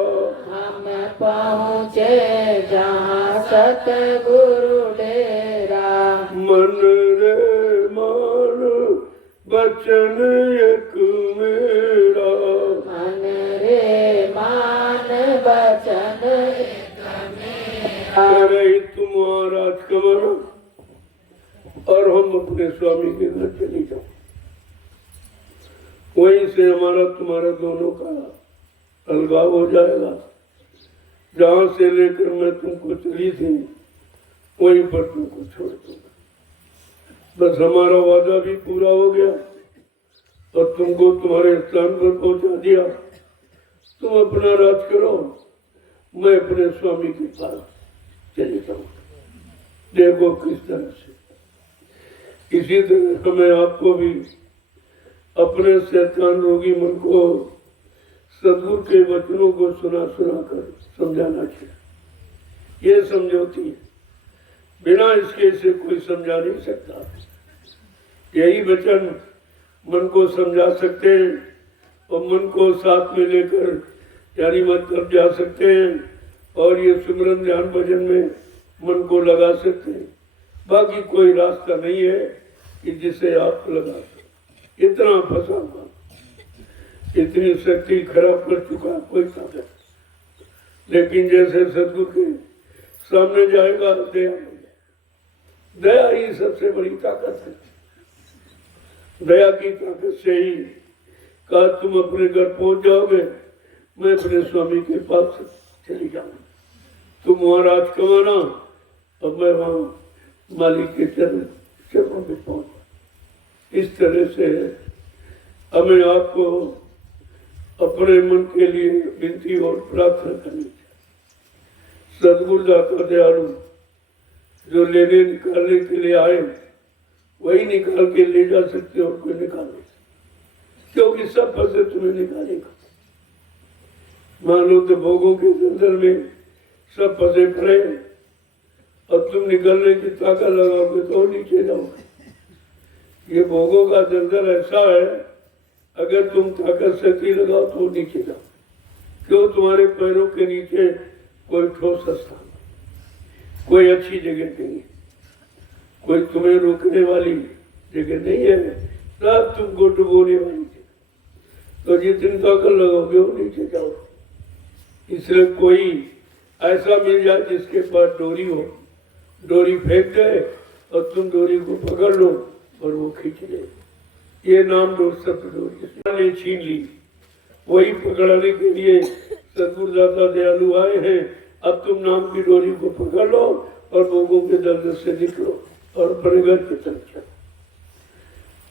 हम पहुँचे जहाँ सतगुरु डेरा। मन रे मान बचन एक मेरा, मन रे मान बचन एक मेरा। करे तुम राजकमल और हम अपने स्वामी के घर चले जाओ, वहीं से हमारा तुम्हारा दोनों का अलगाव हो जाएगा। जहां से लेकर मैं तुमको चली थी वहीं पर तुमको छोड़ दूंगा। बस हमारा वादा भी पूरा हो गया और तुमको तुम्हारे स्थान पर पहुंचा दिया, तुम अपना राज करो, मैं अपने स्वामी के पास चली जाऊँ। देखो किस तरह से। इसी तरह हमें आपको भी अपने शैतान रोगी मन को सद्गुरु के वचनों को सुना सुना कर समझाना चाहिए। ये समझौती है, बिना इसके से कोई समझा नहीं सकता। यही वचन मन को समझा सकते हैं और मन को साथ में लेकर यानी मतलब जा सकते हैं, और ये सिमरन ध्यान भजन में मन को लगा सकते हैं। बाकी कोई रास्ता नहीं है कि जिसे आप लगा सकते। इतना फंसा हुआ, इतनी शक्ति खराब कर चुका कोई ताकत। लेकिन जैसे सदगुरु के सामने जाएगा दया, दया ही सबसे बड़ी ताकत है। दया की ताकत से ही कहा तुम अपने घर पहुंच जाओगे, मैं अपने स्वामी के पास चली जाऊंगी, तुम वहां राज कमाना और मैं वहां मालिक के चरणों में पहुंच। इस तरह से हमें आपको अपने मन के लिए विनती और प्रार्थना करनी चाहिए। सदगुरु दाता दयालु जो लेने निकालने के लिए आए वही निकाल के ले जा सकते और कोई निकाल नहीं, क्योंकि सब फंसे तुम्हें निकालेगा। मान लो तो भोगों के दलदल में सब फंसे पड़े और तुम निकलने की ताकत लगाओगे तो नीचे जाओगे। ये भोगों का दलदल ऐसा है, अगर तुम ताकत शक्ति लगाओ तो नीचे जाओ। क्यों? तुम्हारे पैरों के नीचे कोई ठोस स्थान, कोई अच्छी जगह नहीं है, कोई तुम्हें रोकने वाली जगह नहीं है, सब तुमको डुबोने वाली जगह। तो जितनी ताकत लगाओगे वो नीचे जाओ। इसलिए कोई ऐसा मिल जाए जिसके पास डोरी हो, डोरी फेंक दे और तुम डोरी को पकड़ लो और वो खींच ले। ये नाम दो शब्द डोरी छीन ली, वही पकड़ने के लिए सदगुरु दाता दयालु आए हैं। अब तुम नाम की डोरी को पकड़ लो और भोगों के दलदल से निकलो और अपने घर की तरफ चलो।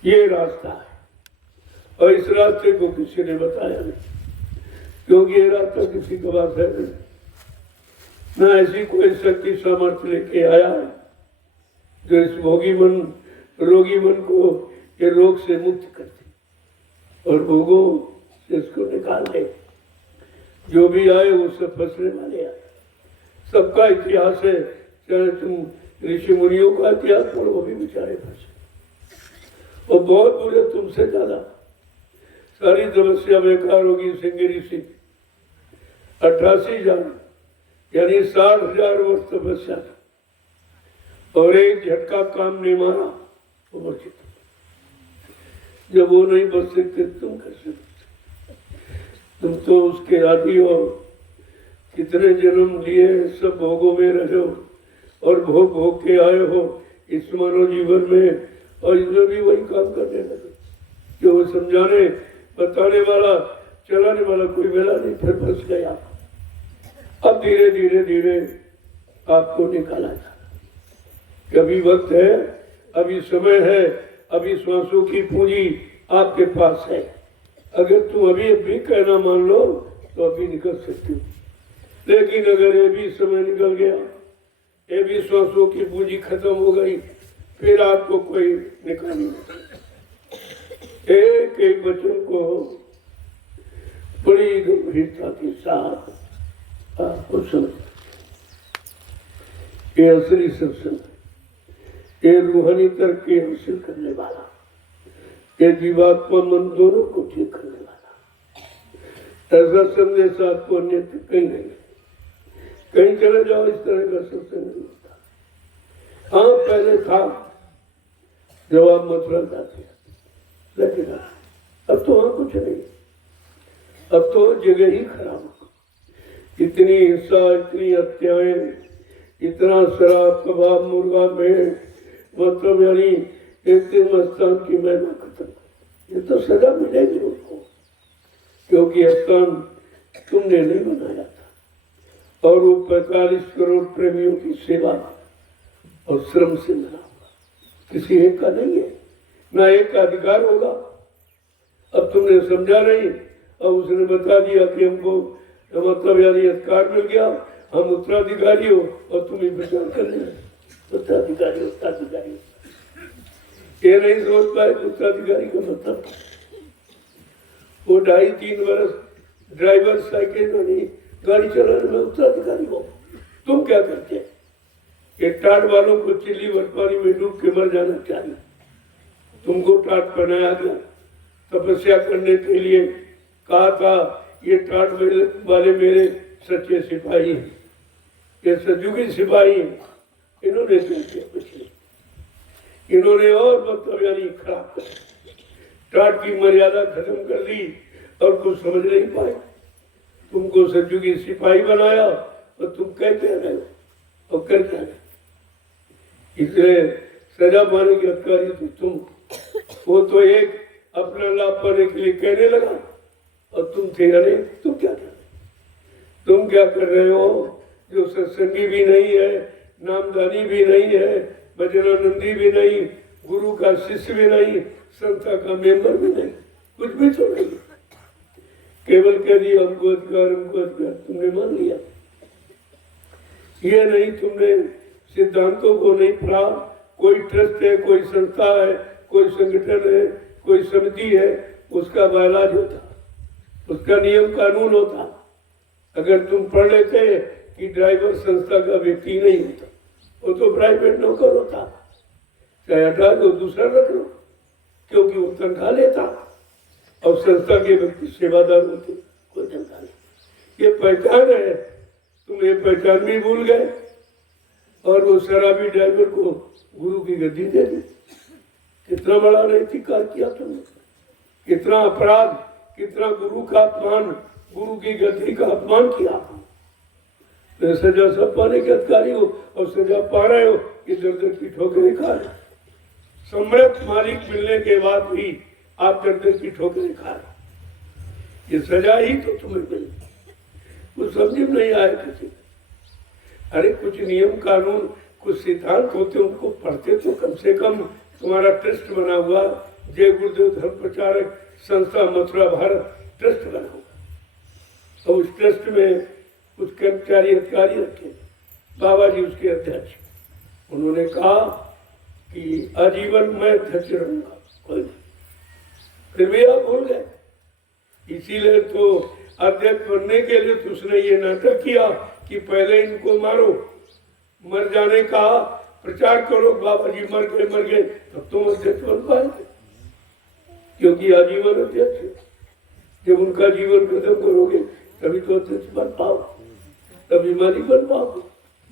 ये रास्ता है, और इस रास्ते को किसी ने बताया नहीं, क्योंकि ये रास्ता किसी के पास है नहीं, ना ऐसी कोई शक्ति सामर्थ्य लेके आया है जो इस भोगी मन रोगी मन को ये रोग से मुक्त कर दे और भोगों से इसको निकाल दे। जो भी आए वो सब फंसने वाले आए। सबका इतिहास है, चाहे तुम ऋषि मुनियों का इतिहास पढ़ो, वो भी बेचारे फंसे और बहुत बुरे तुमसे ज्यादा। सारी तपस्या बेकार होगी। सिंह ऋषि 88 जान यानी 60,000 वर्ष तपस्या था और एक झटका काम नहीं मारा वो बचे। जब वो नहीं बच सकते तुम कैसे बच सकते? तुम तो उसके आदि हो, कितने जन्म लिए, सब भोगों में रहे हो और भोग भोग के आए हो इस मानव जीवन में, और इसमें भी वही काम करने लगे जो वो समझाने बताने वाला चलाने वाला कोई मिला नहीं, फिर फंस गया। अब धीरे धीरे धीरे आपको निकाला जा। अभी वक्त है, अभी समय है, अभी श्वासों की पूंजी आपके पास है। अगर तुम अभी भी कहना मान लो तो अभी निकल सकते हो, लेकिन अगर ये भी समय निकल गया, ये भी श्वासों की पूंजी खत्म हो गई, फिर आपको कोई निकाल नहीं सकता। एक एक वचन को बड़ी गंभीरता के साथ आपको समझ, ये असली सत्संग, ये रूहानी तर्क के हासिल करने वाला, ये जीवात्मा मन दोनों को ठीक करने वाला ऐसा संदेश आपको अन्य कहीं नहीं। कहीं चले जाओ इस तरह का सत्संग नहीं होता। हाँ पहले था जब आप मथुरा जाते, लेकिन अब तो वहां कुछ नहीं। अब तो जगह ही खराब हो, इतनी हिंसा, इतनी हत्याएं, इतना शराब कबाब मुर्गा भेड़, मतलब यानी एक दिन मस्तान की महिमा खत्म। ये तो सजा मिलेगी उसको, क्योंकि स्थान तुमने नहीं बनाया था और वो 45 करोड़ प्रेमियों की सेवा और श्रम से मिला हुआ, किसी एक का नहीं है, ना एक का अधिकार होगा अब तुमने समझा नहीं, अब उसने बता दिया कि हमको मतलब यानी अधिकार मिल गया, हम उत्तराधिकारी हो और तुम ही विचार कर रहे उत्तराधिकारी उत्तराधिकारी। ये नहीं सोच पाए उत्तराधिकारी का मतलब। वो 2.5-3 वर्ष ड्राइवर साइकिल में गाड़ी चलाने में उत्तराधिकारी हो। तुम क्या करते हैं? ये टाट वालों को चिल्ली बर्फानी में डूब के मर जाना चाहिए। तुमको टाट बनाया गया, तपस्या करने के लिए कहा था। ये टाट वाले मेरे सच्चे सिपाही हैं, ये सजुगी सिपाही हैं। इन्होंने क्या किया? कुछ नहीं। इन्होंने और मतलब यानी खराब कर टाट की मर्यादा खत्म कर दी और कुछ समझ नहीं पाए। तुमको सजुगी सिपाही बनाया और तुम कह क्या रहे हो और कर क्या रहे? इसलिए सजा पाने के अधिकारी तो तुम। वो तो एक अपना लाभ पाने के लिए कहने लगा और तुम थे अरे तुम क्या कर रहे? तुम क्या कर रहे हो? जो सत्संगी भी नहीं है, नामदानी भी नहीं है, भजनानंदी भी नहीं, गुरु का शिष्य भी नहीं, संस्था का मेंबर भी नहीं, कुछ भी तो नहीं, केवल कह दिया हमको अधिकार तुमने मान लिया। ये नहीं, तुमने सिद्धांतों को नहीं पढ़ा। कोई ट्रस्ट है, कोई संस्था है, कोई संगठन है, कोई समिति है, उसका बायलाज होता, उसका नियम कानून होता। अगर तुम पढ़ लेते कि ड्राइवर संस्था का व्यक्ति नहीं होता, वो तो प्राइवेट नौकर होता, चाहे हटा दो दूसरा रख लो, क्योंकि वो तनख्वाह लेता और संस्था के व्यक्ति सेवादार होते, कोई तनख्वाह नहीं। ये पहचान है, तुम ये पहचान भी भूल गए और वो शराबी ड्राइवर को गुरु की गद्दी दे दी। कितना बड़ा नैतिक कार्य किया तुमने, कितना अपराध, कितना गुरु का अपमान, गुरु की गद्दी का अपमान किया। तो सजा सब पाने के अधिकारी हो और सजा पा रहे हो कि दर्द की ठोकरें खा रहे। सम्राट मालिक मिलने के बाद भी आप दर्द की ठोकरें खा रहे। ये सजा ही तो तुम्हें मिली, कुछ समझ में नहीं आया किसी। अरे कुछ नियम कानून, कुछ सिद्धांत होते, उनको पढ़ते तो कम से कम। तुम्हारा ट्रस्ट बना हुआ जय गुरुदेव धर्म प्रचारक संस्था मथुरा भारत ट्रस्ट बना हुआ, तो उस ट्रस्ट में कुछ कर्मचारी अधिकारी रखे, बाबा जी उसके अध्यक्ष। उन्होंने कहा कि आजीवन मैं अध्यक्ष रहूंगा, कोई नहीं। फिर भी आप भूल गए। इसीलिए तो अध्यक्ष बनने के लिए तो उसने ये नाटक किया कि पहले इनको मारो, मर जाने का प्रचार करो, बाबा जी मर गए तब तुम अध्यक्ष बन पाएंगे, क्योंकि आजीवन अध्यक्ष। जब उनका जीवन खत्म करोगे तभी तो अध्यक्ष बन पाओ, तभी मालिक बन पाओ।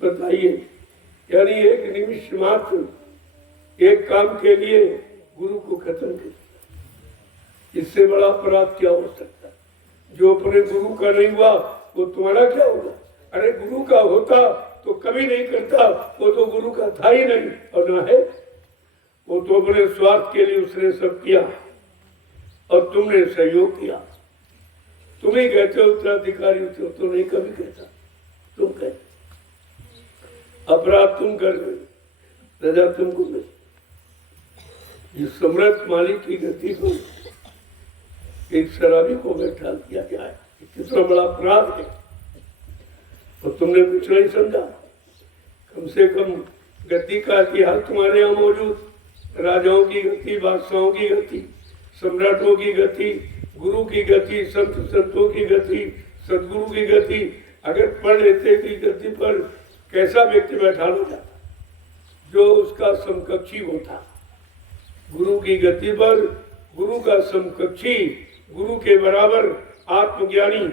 बताइए, यानी एक निमिष मात्र एक काम के लिए गुरु को खत्म कर, इससे बड़ा अपराध क्या हो सकता है? जो अपने गुरु का नहीं हुआ वो तुम्हारा क्या होगा? अरे गुरु का होता तो कभी नहीं करता, वो तो गुरु का था ही नहीं और ना है। वो तो अपने स्वार्थ के लिए उसने सब किया और तुमने सहयोग किया। तुम ही कहते हो उत्तराधिकारी हो, तो नहीं कभी कहता, तुम कहते। अपराध तुम कर रहे, सजा तुमको नहीं। इस सम्राट मालिक की गति को एक शराबी को बैठा दिया गया है, कितना बड़ा अपराध है। और तुमने कुछ नहीं समझा। कम से कम गति का इतिहास तुम्हारे यहाँ मौजूद, राजाओं की गति, बादशाहों की गति, सम्राटों की गति, गुरु की गति, संतों की गति, सदगुरु की गति। अगर पढ़ लेते कि गति पर कैसा व्यक्ति बैठा हो जाता जो उसका समकक्षी होता। गुरु की गति पर गुरु का समकक्षी, गुरु के बराबर आत्मज्ञानी,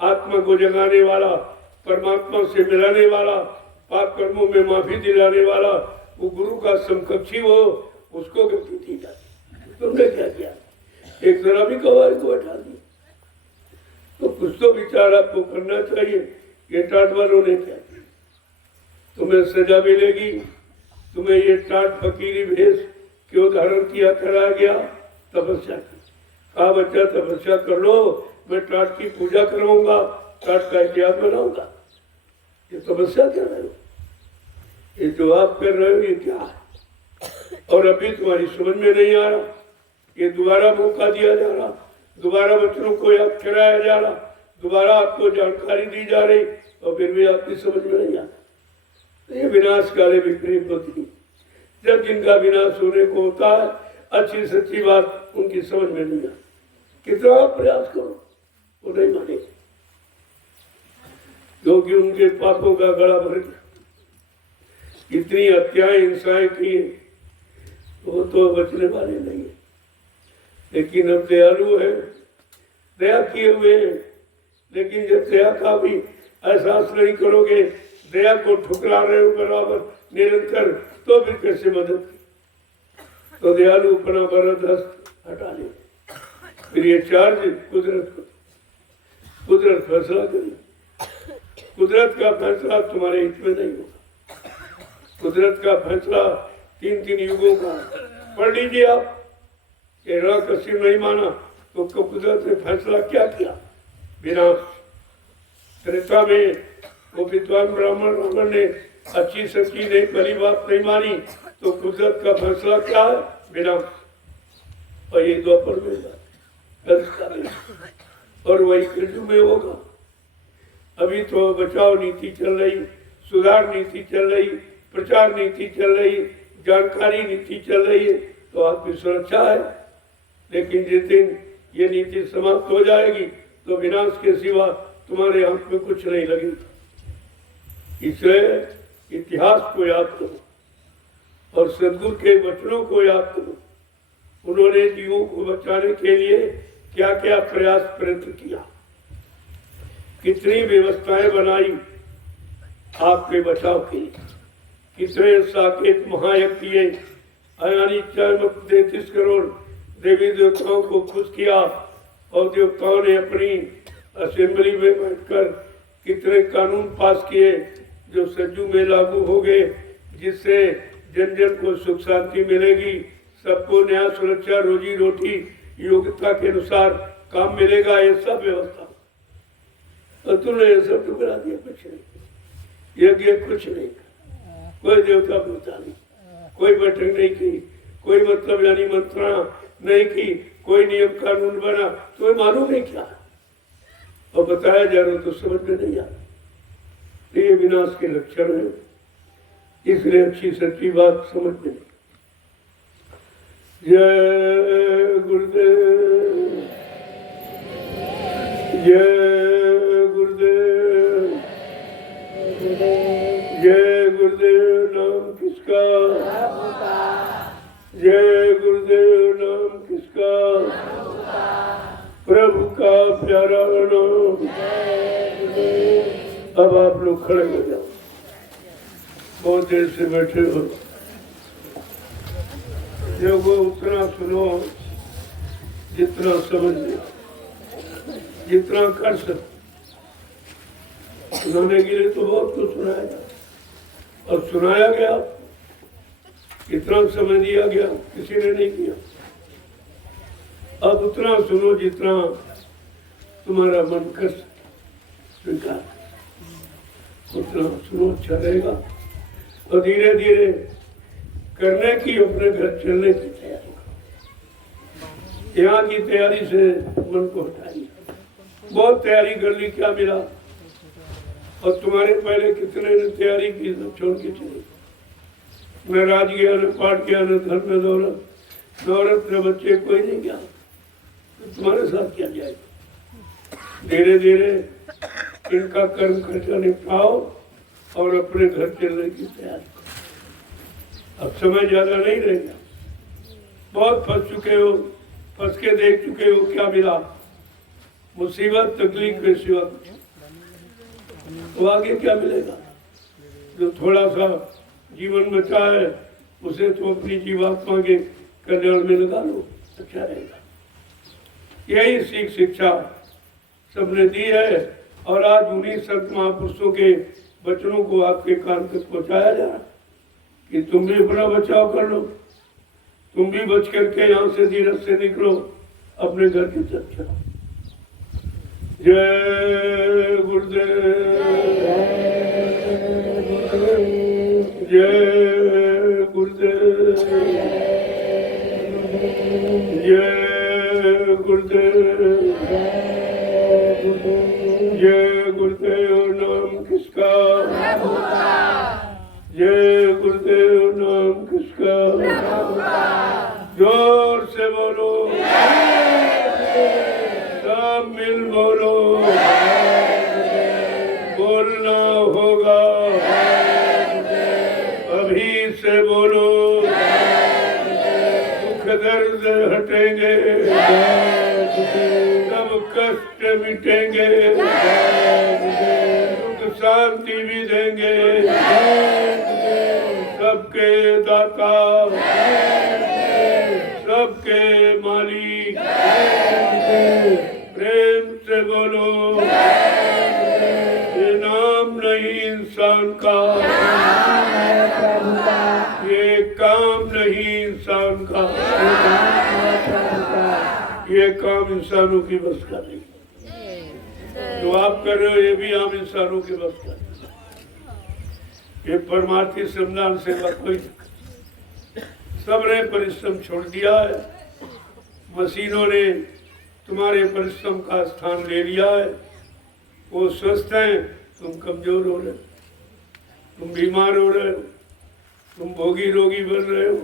आत्मा को जगाने वाला, परमात्मा से मिलाने वाला, पाप कर्मों में माफी दिलाने वाला, वो गुरु का समकक्षी हो, उसको गति दी जाती। तुमने क्या किया? एक शराबी कवारी को बैठा दिया। तो कुछ तो विचार आपको करना चाहिए। ये टाट वालों ने क्या किया? तुम्हें सजा मिलेगी। तुम्हें ये टाट फकीरी भेष क्यों धारण किया कराया गया? तपस्या की। कहा बच्चा तपस्या कर लो, मैं टाट की पूजा करवाऊंगा, टाट का इतिहास बनाऊंगा। ये तपस्या कर रहे हो, ये जो आप कर रहे हो ये क्या है? और अभी तुम्हारी समझ में नहीं आ रहा। ये दोबारा मौका दिया जा रहा, दोबारा बच्चों को याद कराया जा रहा, दोबारा आपको जानकारी दी जा रही और फिर भी आपकी समझ में नहीं आता। ये विनाश काले विपरीत बुद्धि, जब जिनका विनाश होने को होता है अच्छी सच्ची बात उनकी समझ में नहीं आती। कितना आप प्रयास करो वो नहीं मानेंगे, क्योंकि उनके पापों का गला भर गया। इतनी हत्याएं हिंसाएं की वो तो बचने वाले नहीं है, लेकिन अब दयालु है, दया किए हुए हैं। लेकिन जब दया का भी एहसास नहीं करोगे, दया को ठुकरा रहे हो बराबर निरंतर, तो फिर कैसे मदद की? तो दयालु अपना बरद हस्त हटा ले, फिर ये चार्ज कुदरत फैसला करी। कुदरत का फैसला तुम्हारे हित में नहीं होगा। कुदरत का फैसला 3-3 युगों का पढ़ लीजिए आप। कश्यप नहीं माना तो कुदरत ने फैसला क्या किया? विनाश। त्रेता में वो विद्वान ब्राह्मण रावण ने अच्छी सच्ची नहीं भली बात नहीं मानी तो कुदरत का फैसला क्या है? विनाश। और ये द्वापर में और वही कलयुग में होगा। अभी तो बचाव नीति चल रही, सुधार नीति चल रही, प्रचार नीति चल रही, जानकारी नीति चल रही है, तो आपकी सुरक्षा है। लेकिन जिस दिन ये नीति समाप्त हो जाएगी तो विनाश के सिवा तुम्हारे हाथ में कुछ नहीं लगेगा। इसलिए इतिहास को याद करो और सदगुरु के वचनों को याद करो। उन्होंने जीवों को बचाने के लिए क्या क्या प्रयास प्रयत्न किया, कितनी व्यवस्थाएं बनाई आपके बचाव के लिए, कितने साकेत महायज्ञ किए, यानी 33 करोड़ देवी देवताओं को खुश किया और देवताओं ने अपनी असेंबली में बैठकर कितने कानून पास किए जो सज्जू में लागू हो गए, जिससे जन जन को सुख शांति मिलेगी, सबको न्याय सुरक्षा रोजी रोटी योग्यता के अनुसार काम मिलेगा। ये सब व्यवस्था और तुमने ये सब टुकड़ा दिया, कुछ नहीं, यज्ञ कुछ नहीं, कोई देवता पूजा नहीं, कोई बैठक नहीं की, कोई मतलब यानी मंत्रणा नहीं की, कोई नियम कानून बना, तो मालूम नहीं क्या और बताया जा रहा तो समझ में नहीं आता। ये विनाश के लक्षण है, इसलिए अच्छी सच्ची बात समझ में नहीं। जय गुरुदेव, जय गुरुदेव, जय गुरुदेव। नाम किसका? जय गुरुदेव। नाम किसका? प्रभु का प्यारा नाम। अब आप लोग खड़े हो जाओ, बहुत देर से बैठे हो। जो वो उतना सुनो जितना समझ ले, जितना कर सकते। सुनाने के लिए तो बहुत कुछ सुनाया गया और सुनाया गया, इतना समय दिया गया, किसी ने नहीं किया। अब उतना सुनो जितना तुम्हारा मन कर स्वीकार, उतना सुनो, अच्छा रहेगा। और धीरे धीरे करने की, अपने घर चलने की तैयारी। यहाँ की तैयारी से मन को हटाइए। बहुत तैयारी कर ली, क्या मिला? और तुम्हारे पहले कितने ने तैयारी की, सब छोड़ के चले। न राज गया, न पाठ गया, न धन, न दौलत, दौलत न बच्चे, कोई नहीं गया। तो तुम्हारे साथ क्या जाएगा? धीरे धीरे इनका कर्म खर्चा निपटाओ और अपने घर चलने की तैयारी करो। अब समय ज्यादा नहीं रहेगा, बहुत फंस चुके हो, फंस के देख चुके हो, क्या मिला? मुसीबत, तकलीफ के सिवा कुछ। तो आगे क्या मिलेगा? जो थोड़ा सा जीवन बचा है उसे तो अपनी जीवात्मा के कल्याण में लगा लो, अच्छा रहेगा। यही सीख शिक्षा सबने दी है और आज उन्हीं संत महापुरुषों के वचनों को आपके कान तक पहुंचाया जा रहा है कि तुम भी अपना बचाव कर लो, तुम भी बच करके यहाँ से धीरज से निकलो, अपने घर की तरफ चलो। जय गुरुदेव, जय गुरुदेव, जय गुरुदेव। जय गुरुदेव। जय गुरुदेव नाम किसका? जय गुरुदेव नाम किसका? जोर से बोलो, सब मिल बोलो, बोलना होगा, अभी से बोलो, दुख दर्द हटेंगे, सब कष्ट मिटेंगे, सुख शांति भी देंगे, सबके दाता, सबके मालिक, प्रेम से बोलो, ये नाम नहीं इंसान का, ये काम नहीं इंसान का, ये काम इंसानों की बस का नहीं। जो आप कर रहे हो ये भी आम इंसानों के बस का नहीं। ये परमार्थी श्रमदान सेवा कोई सबने परिश्रम छोड़ दिया है। मशीनों ने तुम्हारे परिश्रम का स्थान ले लिया है। वो स्वस्थ हैं, तुम कमजोर हो रहे हो, तुम बीमार हो रहे हो, तुम भोगी रोगी बन रहे हो,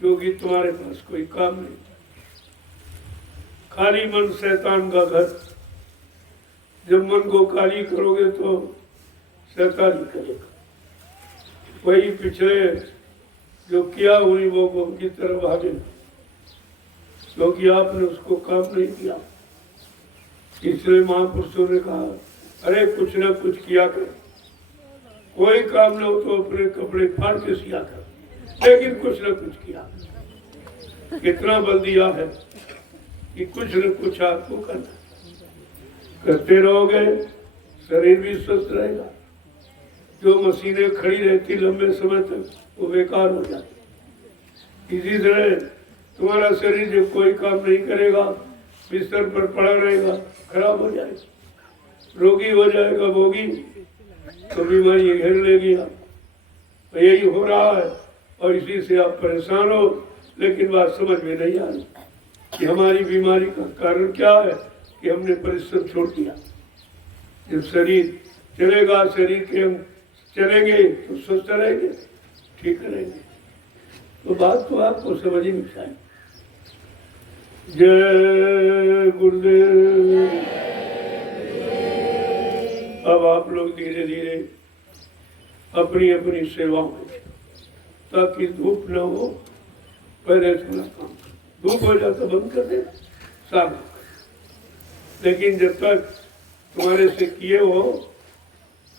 क्योंकि तुम्हारे पास कोई काम नहीं। खाली मन शैतान का घर। जब मन को खाली करोगे तो शैतान ही करेगा। वही पिछले जो किया हुई वो की तरफ भागे, क्योंकि आपने उसको काम नहीं किया। इसलिए महापुरुषों ने कहा, अरे कुछ ना कुछ किया कर। कोई काम न हो तो अपने कपड़े फाड़ के सिया कर, लेकिन कुछ न कुछ किया। कितना बल दिया है कि कुछ न कुछ आपको करना। करते रहोगे, शरीर भी स्वस्थ रहेगा। जो मशीनें खड़ी रहती लंबे समय तक वो बेकार हो जाती। इसी तरह तुम्हारा शरीर जब कोई काम नहीं करेगा, बिस्तर पर पड़ा रहेगा, खराब हो जाएगा, रोगी हो जाएगा, भोगी, तो बीमारी घेर लेगी आप। तो यही हो रहा है और इसी से आप परेशान हो। लेकिन बात समझ में नहीं आ रही कि हमारी बीमारी का कारण क्या है कि हमने परिश्रम छोड़ दिया। जब शरीर चलेगा, शरीर के हम चलेंगे तो स्वस्थ रहेंगे, ठीक रहेंगे। तो बात तो आपको समझ ही नहीं चाहिए। जय गुरुदेव। अब आप लोग धीरे धीरे अपनी अपनी सेवाओं में, ताकि धूप न हो, पहले थोड़ा काम करो। धूप हो जाता बंद कर दे, साफ। लेकिन जब तक तुम्हारे से किए हो,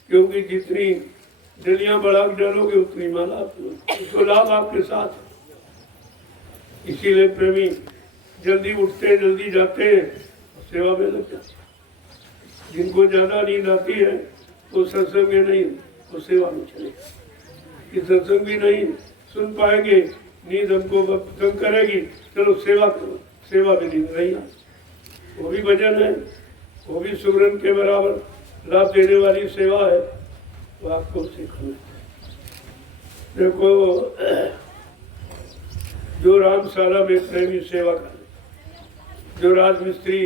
क्योंकि जितनी जलियां बढ़ा डालोगे उतनी माला, उसको लाभ आपके साथ है। इसीलिए प्रेमी जल्दी उठते जल्दी जाते सेवा में लग जाते। जिनको ज्यादा नींद आती है वो सत्संग में नहीं, वो सेवा में चले। कि सत्संग भी नहीं सुन पाएंगे, नींद हमको तंग करेगी, चलो सेवा करो। सेवा में नींद नहीं आती। वो भी भजन है, वो भी सुमरन के बराबर लाभ देने वाली सेवा है। तो आपको सीखना। देखो, जो रामशाला में प्रेमी सेवा कर, जो राजमिस्त्री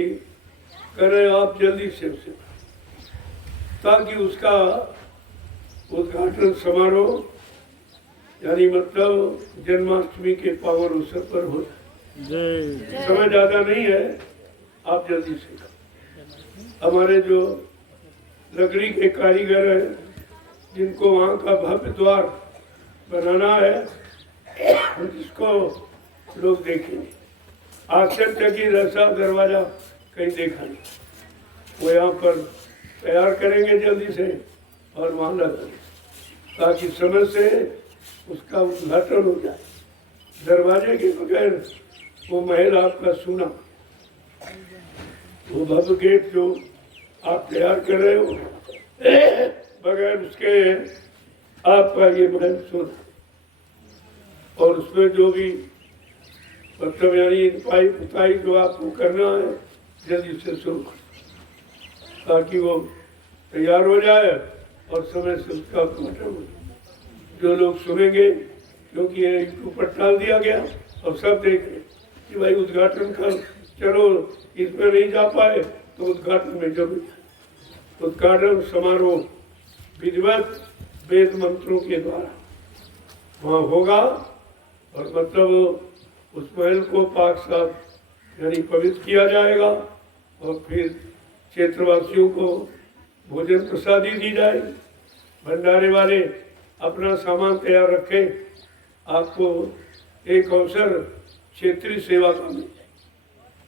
कर रहे, आप जल्दी से उसे, ताकि उसका उद्घाटन समारोह यानी मतलब जन्माष्टमी के पावन अवसर पर हो जाए। समय ज्यादा नहीं है, आप जल्दी से करें। हमारे जो लकड़ी के कारीगर हैं, जिनको वहाँ का भव्य द्वार बनाना है, जिसको लोग देखेंगे, आश्चर्य की ऐसा दरवाजा कहीं देखा नहीं। वो यहाँ पर तैयार करेंगे जल्दी से और वहाँ लगाएंगे, ताकि समय से उसका उद्घाटन हो जाए। दरवाजे के बगैर वो महल आपका सुना, वो भव्य गेट जो आप तैयार कर रहे हो, बगैर उसके आपका ये महल सुना। और उसमें जो भी मतलब यानी पाई पुताई जो आपको करना है, जल्दी से शुरू करो, ताकि वो तैयार हो जाए और समय से उसका उद्घाटन हो। जो लोग सुनेंगे, क्योंकि ये यूट्यूब पर डाल दिया गया और सब देख रहे कि भाई उद्घाटन का चलो इसमें नहीं जा पाए तो उद्घाटन में जरूर जाए। उद्घाटन समारोह विधिवत वेद मंत्रों के द्वारा वहाँ होगा और मतलब उस महल को पाक साफ यानी पवित्र किया जाएगा और फिर क्षेत्रवासियों को भोजन प्रसादी दी जाएगी। भंडारे वाले अपना सामान तैयार रखें। आपको एक अवसर क्षेत्रीय सेवा का मिल जाए।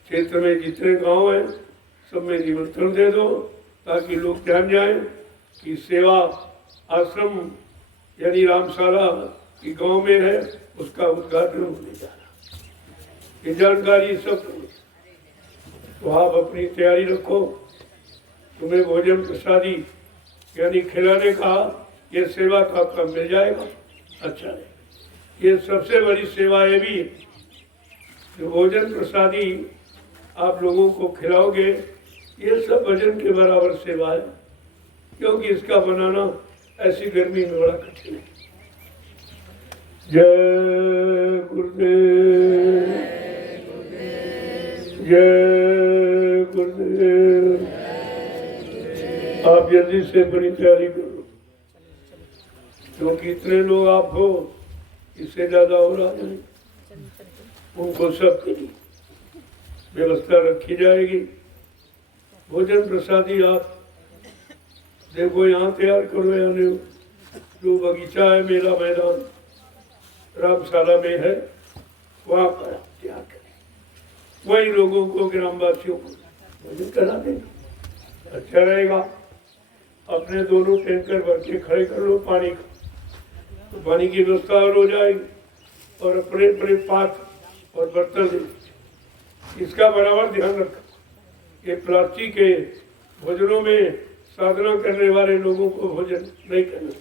क्षेत्र में जितने गांव हैं सब में निमंत्रण दे दो ताकि लोग जान जाएं कि सेवा आश्रम यानी रामशाला की गांव में है, उसका उद्घाटन होने जा रहा। ये जानकारी सब तो आप अपनी तैयारी रखो। तुम्हें भोजन प्रसादी यानी खिलाने का ये सेवा का काम मिल जाएगा। अच्छा है, ये सबसे बड़ी सेवा ये भी कि भोजन प्रसादी आप लोगों को खिलाओगे, ये सब वजन के बराबर सेवा है, क्योंकक्योंकि इसका बनाना ऐसी गर्मी में बड़ा कठिन है। जय गुरुदेव, जय गुरुदेव। आप जल्दी से बड़ी तैयारी करो, क्योंकि इतने लोग आप हो, इससे ज्यादा और आ जाए। उनको सबके लिए व्यवस्था रखी जाएगी। भोजन प्रसादी आप देखो यहाँ तैयार करो, यानी जो बगीचा है मेरा मैदान रामशाला में है, वहाँ पर तैयार करें। वही लोगों को ग्रामवासियों को भोजन करा देंगे, अच्छा रहेगा। अपने दोनों टैंकर भर के खड़े कर लो पानी का, तो पानी की व्यवस्था और हो जाएगी। और अपने अपने पात्र और बर्तन ले, इसका बराबर ध्यान रखो। ये प्लास्टिक के भोजनों में साधना करने वाले लोगों को भोजन नहीं करना।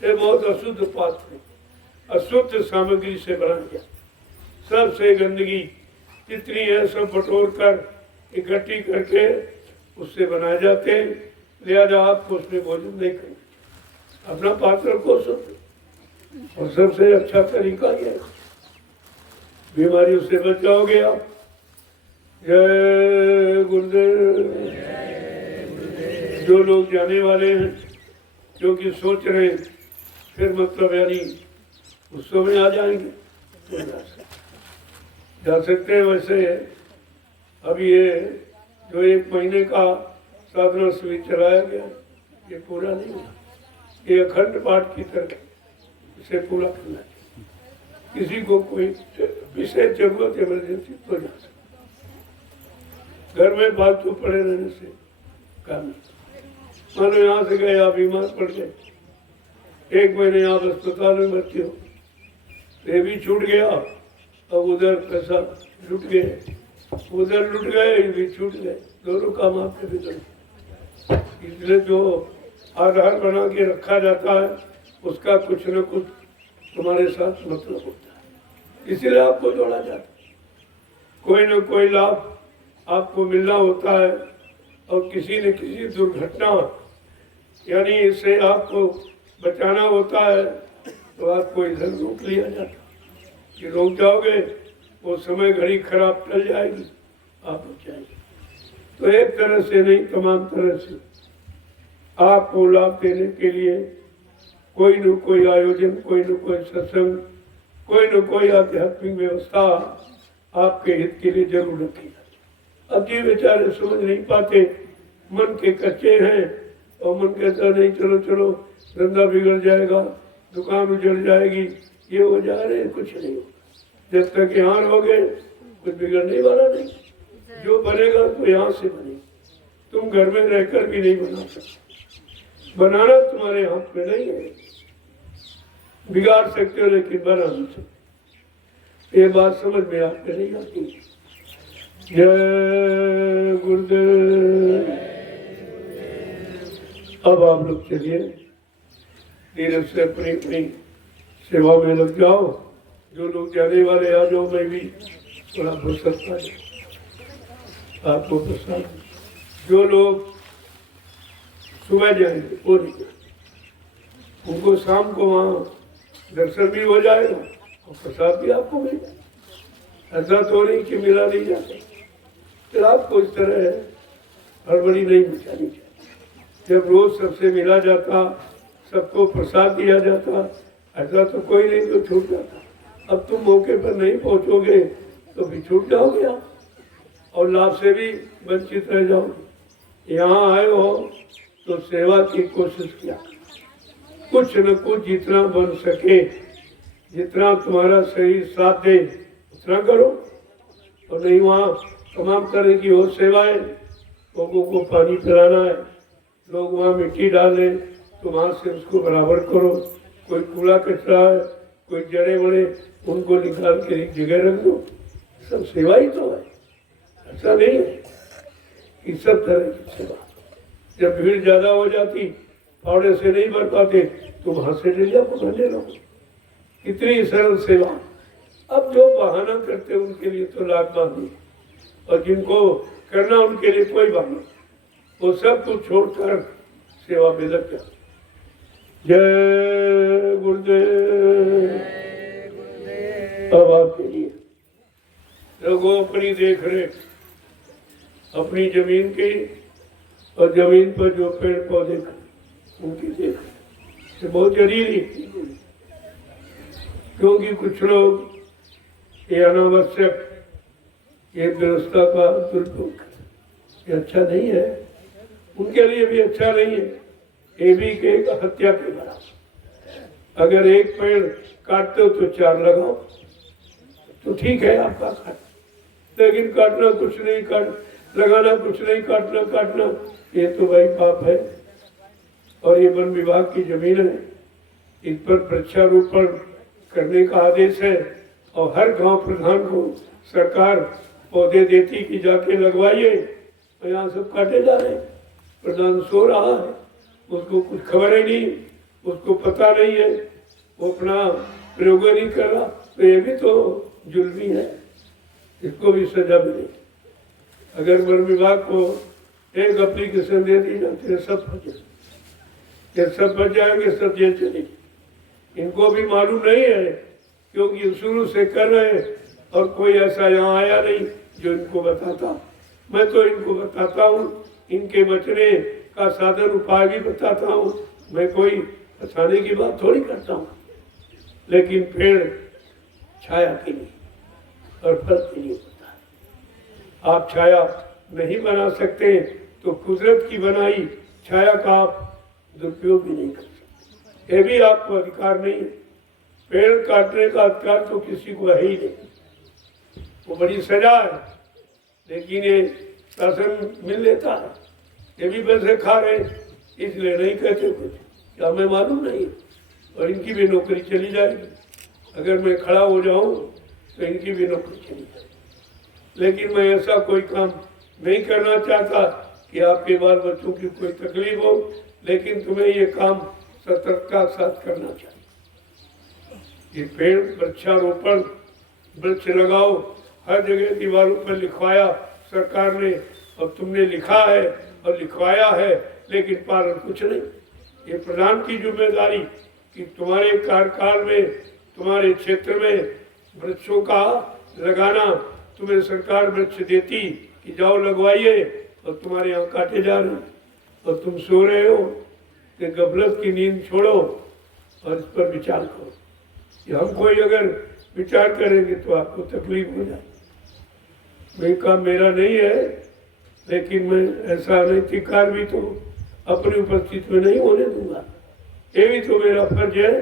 ये बहुत अशुद्ध पात्र है, अशुद्ध सामग्री से बना गया। सबसे गंदगी जितनी है सब बटोर कर इकट्ठी करके उससे बनाए जाते हैं। लिहाजा आपको उसमें भोजन नहीं करना, अपना पात्र को शुद्ध। और सबसे अच्छा तरीका यह है, बीमारियों से बच जाओगे आप। जय गुरुदेव। जो लोग जाने वाले हैं, जो कि सोच रहे हैं फिर मतलब यानी उत्सव में आ जाएंगे, तो जा सकते हैं। वैसे अभी ये जो 1 महीने का साधना शिविर चलाया गया, ये पूरा नहीं हुआ। ये अखंड पाठ की तरह इसे पूरा करना है। किसी को कोई विशेष जरूरत इमरजेंसी तो जा सकता, घर में फालतू पड़े रहने से काम। मानो यहाँ से गए आप बीमार पड़ गए, 1 महीने आप अस्पताल में भर्ती हो, ये भी छूट गया। अब उधर पैसा लुट गए, उधर लुट गए, ये भी छूट गए, दोनों काम आपके बिगड़। इसलिए जो आधार बना के रखा जाता है उसका कुछ न कुछ तुम्हारे साथ मतलब होता है, इसीलिए आपको जोड़ा जाता है। कोई न कोई लाभ आपको मिलना होता है, और किसी न किसी दुर्घटना यानी इससे आपको बचाना होता है, तो आपको इधर रोक लिया जाता है कि रोक जाओगे वो समय घड़ी खराब चल जाएगी, आप बच जाएंगे। तो एक तरह से नहीं, तमाम तरह से आपको लाभ देने के लिए कोई न कोई आयोजन, कोई न कोई सत्संग, कोई न कोई आध्यात्मिक व्यवस्था आपके हित के लिए जरूर रखी जाती। अब ये बेचारे समझ नहीं पाते, मन के कच्चे हैं, और मन कहता नहीं चलो चलो धंधा बिगड़ जाएगा, दुकान उजड़ जाएगी, ये हो जा रहे, कुछ नहीं होगा। जब तक यहाँ रहोगे कुछ बिगड़ने वाला नहीं। जो बनेगा तो यहाँ से बनेगा, तुम घर में रहकर भी नहीं बना सकते। बनाना तुम्हारे हाथ में नहीं है, बिगाड़ सकते हो लेकिन बना नहीं सकते। ये बात समझ में आपके नहीं आती। जय गुरुदेव। अब आप लोग चलिए धीरे से अपनी अपनी सेवा में लग जाओ। जो लोग जाने वाले आ जाओ, मैं भी थोड़ा फुर्सत पाए आपको प्रसाद। जो लोग सुबह जाएंगे वो नहीं जाएंगे, उनको शाम को वहाँ दर्शन भी हो जाएगा और प्रसाद भी आपको मिल जाएगा। ऐसा तो नहीं कि मिला नहीं जाता, फिर आपको इस तरह हड़बड़ी नहीं मचानी चाहिए। जब रोज सबसे मिला जाता, सबको प्रसाद दिया जाता, ऐसा तो कोई नहीं जो छूट जाता। अब तुम मौके पर नहीं पहुंचोगे तो भी छूट जाओगे आप और लाभ से भी वंचित रह जाओगे। यहाँ आए हो तो सेवा की कोशिश किया, कुछ न कुछ जितना बन सके, जितना तुम्हारा शरीर साथ दे उतना करो। और नहीं वहाँ तमाम तरह की और सेवाएं, लोगों को पानी पिलाना है, लोग वहाँ मिट्टी डाल दें तो वहाँ से उसको बराबर करो। कोई कूड़ा कचरा है, कोई जड़े बड़े, उनको निकाल के एक जगह रख दो। सब सेवा ही तो है, ऐसा नहीं है। इस सब तरह की सेवा। जब भीड़ ज्यादा हो जाती, फावड़े से नहीं भर पाते, तो वहां से डलिया पकड़ने लगो। इतनी सरल सेवा। अब जो बहाना करते उनके लिए तो लाख बांधी, और जिनको करना उनके लिए कोई बहाना, वो सब कुछ छोड़कर सेवा में लग जाओ। जय गुरुदेव। अब आपके लिए लोगों अपनी देख रेख, अपनी जमीन की और जमीन पर जो पेड़ पौधे उनकी देख रेख बहुत जरूरी। क्योंकि कुछ लोग ये अनावश्यक ये व्यवस्था का दुरुपयोग, ये अच्छा नहीं है, उनके लिए भी अच्छा नहीं है। ये भी एक हत्या के बराबर। अगर एक पेड़ काटते हो तो 4 लगाओ तो ठीक है आपका काट, लेकिन काटना कुछ नहीं, काट लगाना कुछ नहीं, काटना ये तो भाई पाप है। और ये वन विभाग की जमीन है, इस पर वृक्षारोपण करने का आदेश है और हर गांव प्रधान को सरकार पौधे देती कि जाके लगवाइए। तो यहाँ सब काटे जा रहे हैं, प्रधान सो रहा है, उसको कुछ खबर ही नहीं, उसको पता नहीं है, वो अपना प्रयोग नहीं कर रहा। तो ये भी तो जुल्मी है, इसको भी सजा मिले। अगर वन विभाग को एक एप्लीकेशन दे दी जाती है, सब फंस जाए, ये सब बच जाएंगे, सब जेल चलेगी। इनको भी मालूम नहीं है क्योंकि शुरू से कर रहे हैं और कोई ऐसा यहाँ आया नहीं जो इनको बताता। मैं तो इनको बताता हूँ, इनके बचने का साधन उपाय भी बताता हूँ। मैं कोई फंसाने की बात थोड़ी करता हूँ। लेकिन पेड़ छाया के लिए और फल के लिए होता है। आप छाया नहीं बना सकते तो कुदरत की बनाई छाया का आप दुरुपयोग भी नहीं कर सकते। ये भी आपको अधिकार नहीं है। पेड़ काटने का अधिकार तो किसी को है ही नहीं, वो बड़ी सजा है, लेकिन ये शासन मिल लेता है। ये भी पैसे खा रहे इसलिए नहीं कहते कुछ, क्या हमें मालूम नहीं, और इनकी भी नौकरी चली जाएगी। अगर मैं खड़ा हो जाऊं तो इनकी भी नौकरी चली जाएगी। लेकिन मैं ऐसा कोई काम नहीं करना चाहता कि आपके बाल बच्चों की कोई तकलीफ हो, लेकिन तुम्हें ये काम सतर्कता के साथ करना चाहिए। ये पेड़ वृक्षारोपण, वृक्ष लगाओ, हर जगह दीवारों पर लिखवाया सरकार ने, और तुमने लिखा है और लिखवाया है, लेकिन पालन कुछ नहीं। ये प्रधान की जिम्मेदारी कि तुम्हारे कार्यकाल में, तुम्हारे क्षेत्र में वृक्षों का लगाना, तुम्हें सरकार वृक्ष देती कि जाओ लगवाइए, और तुम्हारे यहाँ काटे जा रहे और तुम सो रहे हो। कि गफलत की नींद छोड़ो और इस पर विचार करो। कि हम कोई अगर विचार करेंगे तो आपको तकलीफ हो जाए। वही काम मेरा नहीं है, लेकिन मैं ऐसा अनैतिक कार्य भी तो अपनी उपस्थिति में नहीं होने दूंगा। ये भी तो मेरा फर्ज है,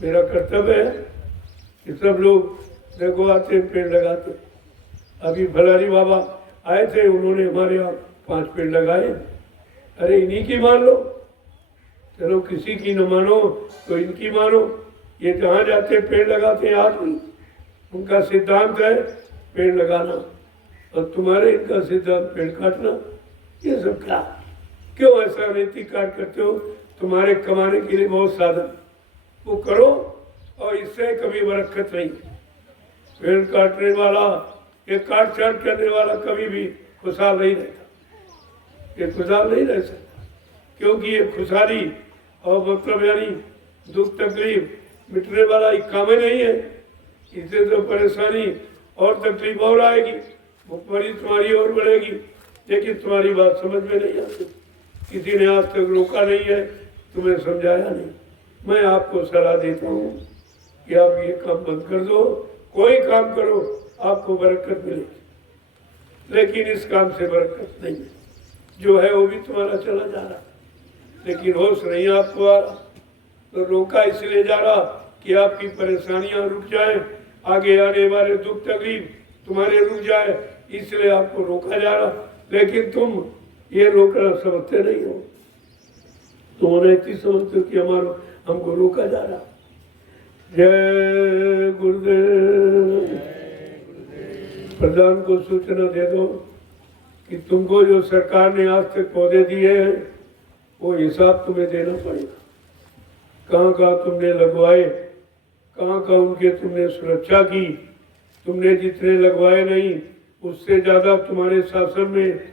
मेरा कर्तव्य है कि सब लोग देखो आते पेड़ लगाते। अभी भलारी बाबा आए थे, उन्होंने हमारे यहाँ 5 पेड़ लगाए। अरे इन्हीं की मान लो, चलो किसी की न मानो तो इनकी मानो। ये जहाँ जाते पेड़ लगाते हैं आदमी, उनका सिद्धांत है पेड़ लगाना, और तुम्हारे इनका सिद्धांत पेड़ काटना। ये सब क्या, क्यों ऐसा अनैतिक कार्य करते हो? तुम्हारे कमाने के लिए बहुत साधन, वो करो और इससे कभी बरकत नहीं। पेड़ काटने वाला, ये काट छाट करने वाला कभी भी खुशहाल नहीं रहता। ये खुशहाल नहीं रह सकता, क्योंकि ये खुशहाली और मतलब यानी दुख तकलीफ मिटने वाला एक काम ही नहीं है। इससे तो परेशानी और तकलीफ और आएगी। भुखमरी तुम्हारी और बढ़ेगी, लेकिन तुम्हारी बात समझ में नहीं आती। किसी ने आज तक रोका नहीं है, तुम्हें समझाया नहीं। मैं आपको सलाह देता हूँ कि आप ये काम बंद कर दो, कोई काम करो, आपको बरकत मिलेगी, लेकिन इस काम से बरकत नहीं है। जो है वो भी तुम्हारा चला जा रहा, लेकिन होश नहीं आपको आ रहा। तो रोका इसलिए जा रहा कि आपकी परेशानियां रुक जाए, आगे आने वाले दुख तकलीफ तुम्हारे रुक जाए, इसलिए आपको रोका जा रहा। लेकिन तुम ये रोकना समझते नहीं हो, तुम अनैतिक समझते हो कि हमको रोका जा रहा। जय गुरुदेव। प्रधान को सूचना दे दो कि तुमको जो सरकार ने आज तक पौधे दिए हैं वो हिसाब तुम्हें देना पड़ेगा। कहाँ कहाँ तुमने लगवाए, कहाँ कहाँ उनके तुमने सुरक्षा की। तुमने जितने लगवाए नहीं उससे ज्यादा तुम्हारे शासन में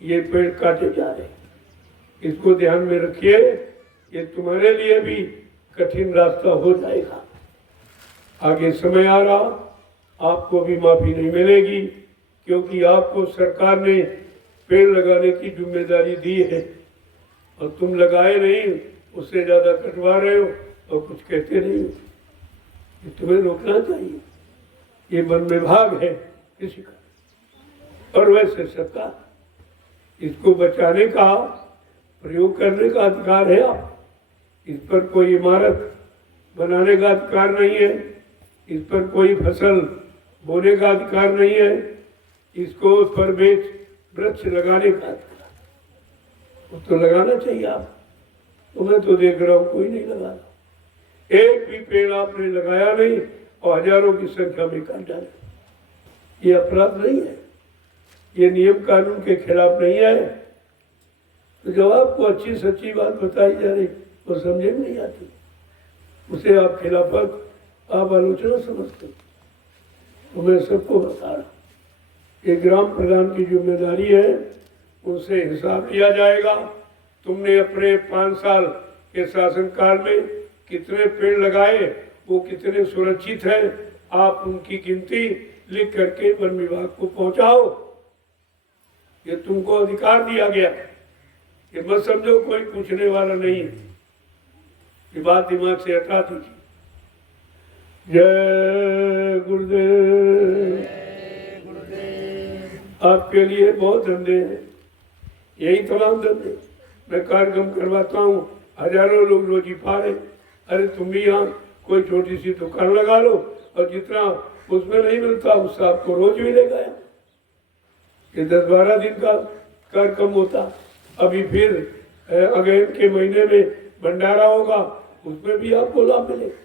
ये पेड़ काटे जा रहे। इसको ध्यान में रखिए, ये तुम्हारे लिए भी कठिन रास्ता हो जाएगा। आगे समय आ रहा, आपको भी माफी नहीं मिलेगी, क्योंकि आपको सरकार ने पेड़ लगाने की जिम्मेदारी दी है और तुम लगाए नहीं, उससे ज्यादा कटवा रहे हो और कुछ कहते नहीं हो। ये तुम्हें रोकना चाहिए। ये वन विभाग है किसी का, और वैसे सरकार इसको बचाने का, प्रयोग करने का अधिकार है। आप इस पर कोई इमारत बनाने का अधिकार नहीं है, इस पर कोई फसल बोने का अधिकार नहीं है, इसको उस पर वृक्ष लगाने का अधिकार, वो तो लगाना चाहिए आप। तो मैं तो देख रहा हूँ कोई नहीं लगा रहा। एक भी पेड़ आपने लगाया नहीं और हजारों की संख्या में काट डाले। ये अपराध नहीं है, ये नियम कानून के खिलाफ नहीं है। तो जब आपको अच्छी सच्ची बात बताई जा रही वो समझे में नहीं आती, उसे आप खिलाफत, आप आलोचना समझते। तो मैं सबको बता रहा, ये ग्राम प्रधान की जिम्मेदारी है, उनसे हिसाब लिया जाएगा। तुमने अपने 5 साल के शासनकाल में कितने पेड़ लगाए, वो कितने सुरक्षित हैं, आप उनकी गिनती लिख करके वन विभाग को पहुंचाओ। ये तुमको अधिकार दिया गया, ये मत समझो कोई पूछने वाला नहीं है। ये बात दिमाग से हटा दीजिए। जय गुरुदेव। आपके लिए बहुत धंधे हैं, यही तमाम धंधे। मैं कार्यक्रम करवाता हूँ, हजारों लोग रोजी पा रहे। अरे तुम भी यहाँ कोई छोटी सी दुकान लगा लो और जितना उसमें नहीं मिलता उससे आपको रोज मिलेगा। ये 10-12 दिन का कार्यक्रम होता। अभी फिर अगले के महीने में भंडारा होगा, उसमें भी आपको लाभ मिलेगा।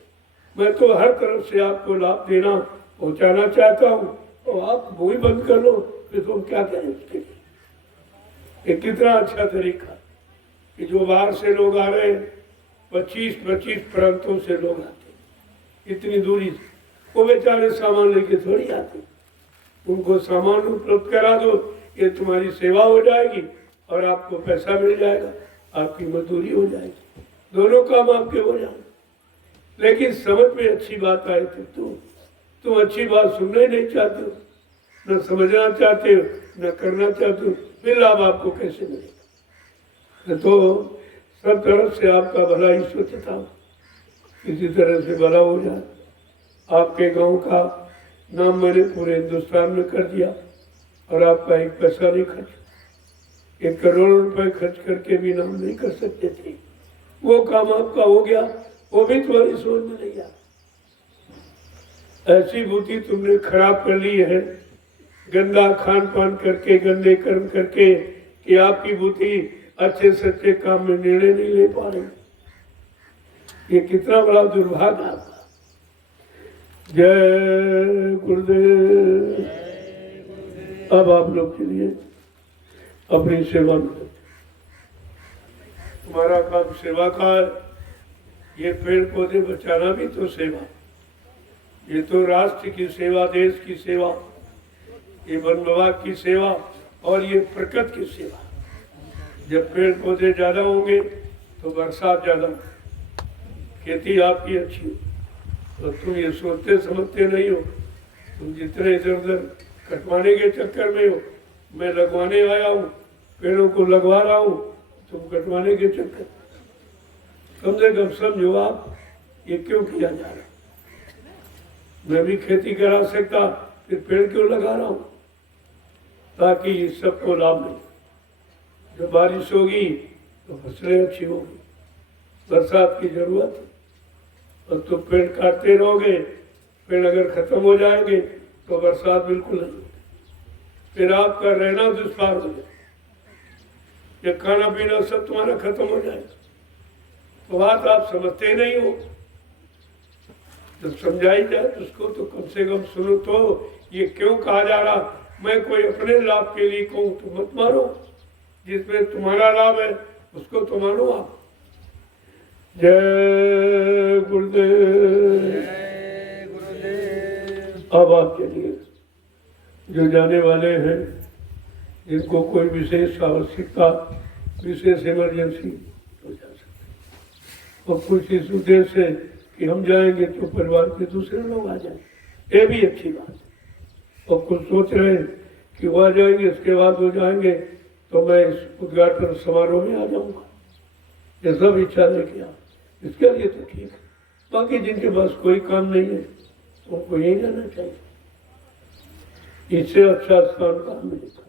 मैं तो हर तरफ से आपको लाभ देना, पहुंचाना चाहता हूँ, और आप वो ही बंद कर लो, फिर तुम क्या करें उसके लिए। ये कितना अच्छा तरीका कि जो बाहर से लोग आ रहे हैं, 25-25 प्रांतों से लोग आते, इतनी दूरी से, वो बेचारे सामान लेके थोड़ी आते। उनको सामान उपलब्ध करा दो, ये तुम्हारी सेवा हो जाएगी और आपको पैसा मिल जाएगा, आपकी मजदूरी हो जाएगी, दोनों काम आपके हो जाएंगे। लेकिन समझ में अच्छी बात आए तो तुम अच्छी बात सुनना ही नहीं चाहते हो, न समझना चाहते हो, न करना चाहते हो, फिर लाभ आपको कैसे मिलेगा। तो सब तरफ से आपका भला ही सोचता हूँ, किसी तरह से भला हो जाए। आपके गांव का नाम मैंने पूरे हिंदुस्तान में कर दिया और आपका एक पैसा नहीं खर्च। 1 करोड़ रुपए खर्च करके भी नाम नहीं कर सकते थे, वो काम आपका हो गया, वो भी तुम्हारी सोच में नहीं आया। ऐसी बुद्धि तुमने खराब कर ली है, गंदा खान पान करके, गंदे कर्म करके, कि आपकी बुद्धि अच्छे सच्चे काम में निर्णय नहीं ले पा रही। ये कितना बड़ा दुर्भाग्य आपका। जय गुरुदेव। अब आप लोग के लिए अपनी सेवा में, तुम्हारा काम सेवा का है। ये पेड़ पौधे बचाना भी तो सेवा, ये तो राष्ट्र की सेवा, देश की सेवा, ये वन विभाग की सेवा और ये प्रकृति की सेवा। जब पेड़ पौधे ज्यादा होंगे तो बरसात ज्यादा, खेती आपकी अच्छी हो। तो तुम ये सोचते समझते नहीं हो, तुम जितने इधर उधर कटवाने के चक्कर में मैं लगवाने आया हूँ, पेड़ों को लगवा रहा हूँ, तुम कटवाने के चक्कर। कम से कम समझो आप ये क्यों किया जा रहा है। मैं भी खेती करा सकता, फिर पेड़ क्यों लगा रहा हूँ? ताकि सबको लाभ मिले। जब बारिश होगी तो फसलें अच्छी होगी, बरसात की जरूरत है। और तुम पेड़ काटते रहोगे, पेड़ अगर खत्म हो जाएंगे तो बरसात बिल्कुल नहीं होगी, फिर आपका रहना दुष्पार हो जाए, ये खाना पीना सब तुम्हारा खत्म हो जाएगा। तो बात आप समझते नहीं हो। जब समझाई जाए तो उसको तो कम से कम सुनो तो ये क्यों कहा जा रहा। मैं कोई अपने लाभ के लिए कहूँ तो मत मानो, जिसमें तुम्हारा लाभ है उसको तो मानो आप। जय गुरुदेव। जय गुरुदेव। अब आप चलिए, जो जाने वाले हैं जिनको कोई विशेष आवश्यकता, विशेष इमरजेंसी हो जा सकते, और कुछ इस उद्देश्य से कि हम जाएंगे तो परिवार के दूसरे लोग आ जाएंगे, ये भी अच्छी बात है। और कुछ सोच रहे हैं कि वो आ जाएंगे, इसके बाद वो जाएंगे तो मैं इस उद्घाटन समारोह में आ जाऊंगा, ये सब इच्छा लेके आ, इसके लिए तो ठीक है। बाकी जिनके पास कोई काम नहीं है उनको यही रहना चाहिए, इससे अच्छा स्थान कहाँ मिलेगा।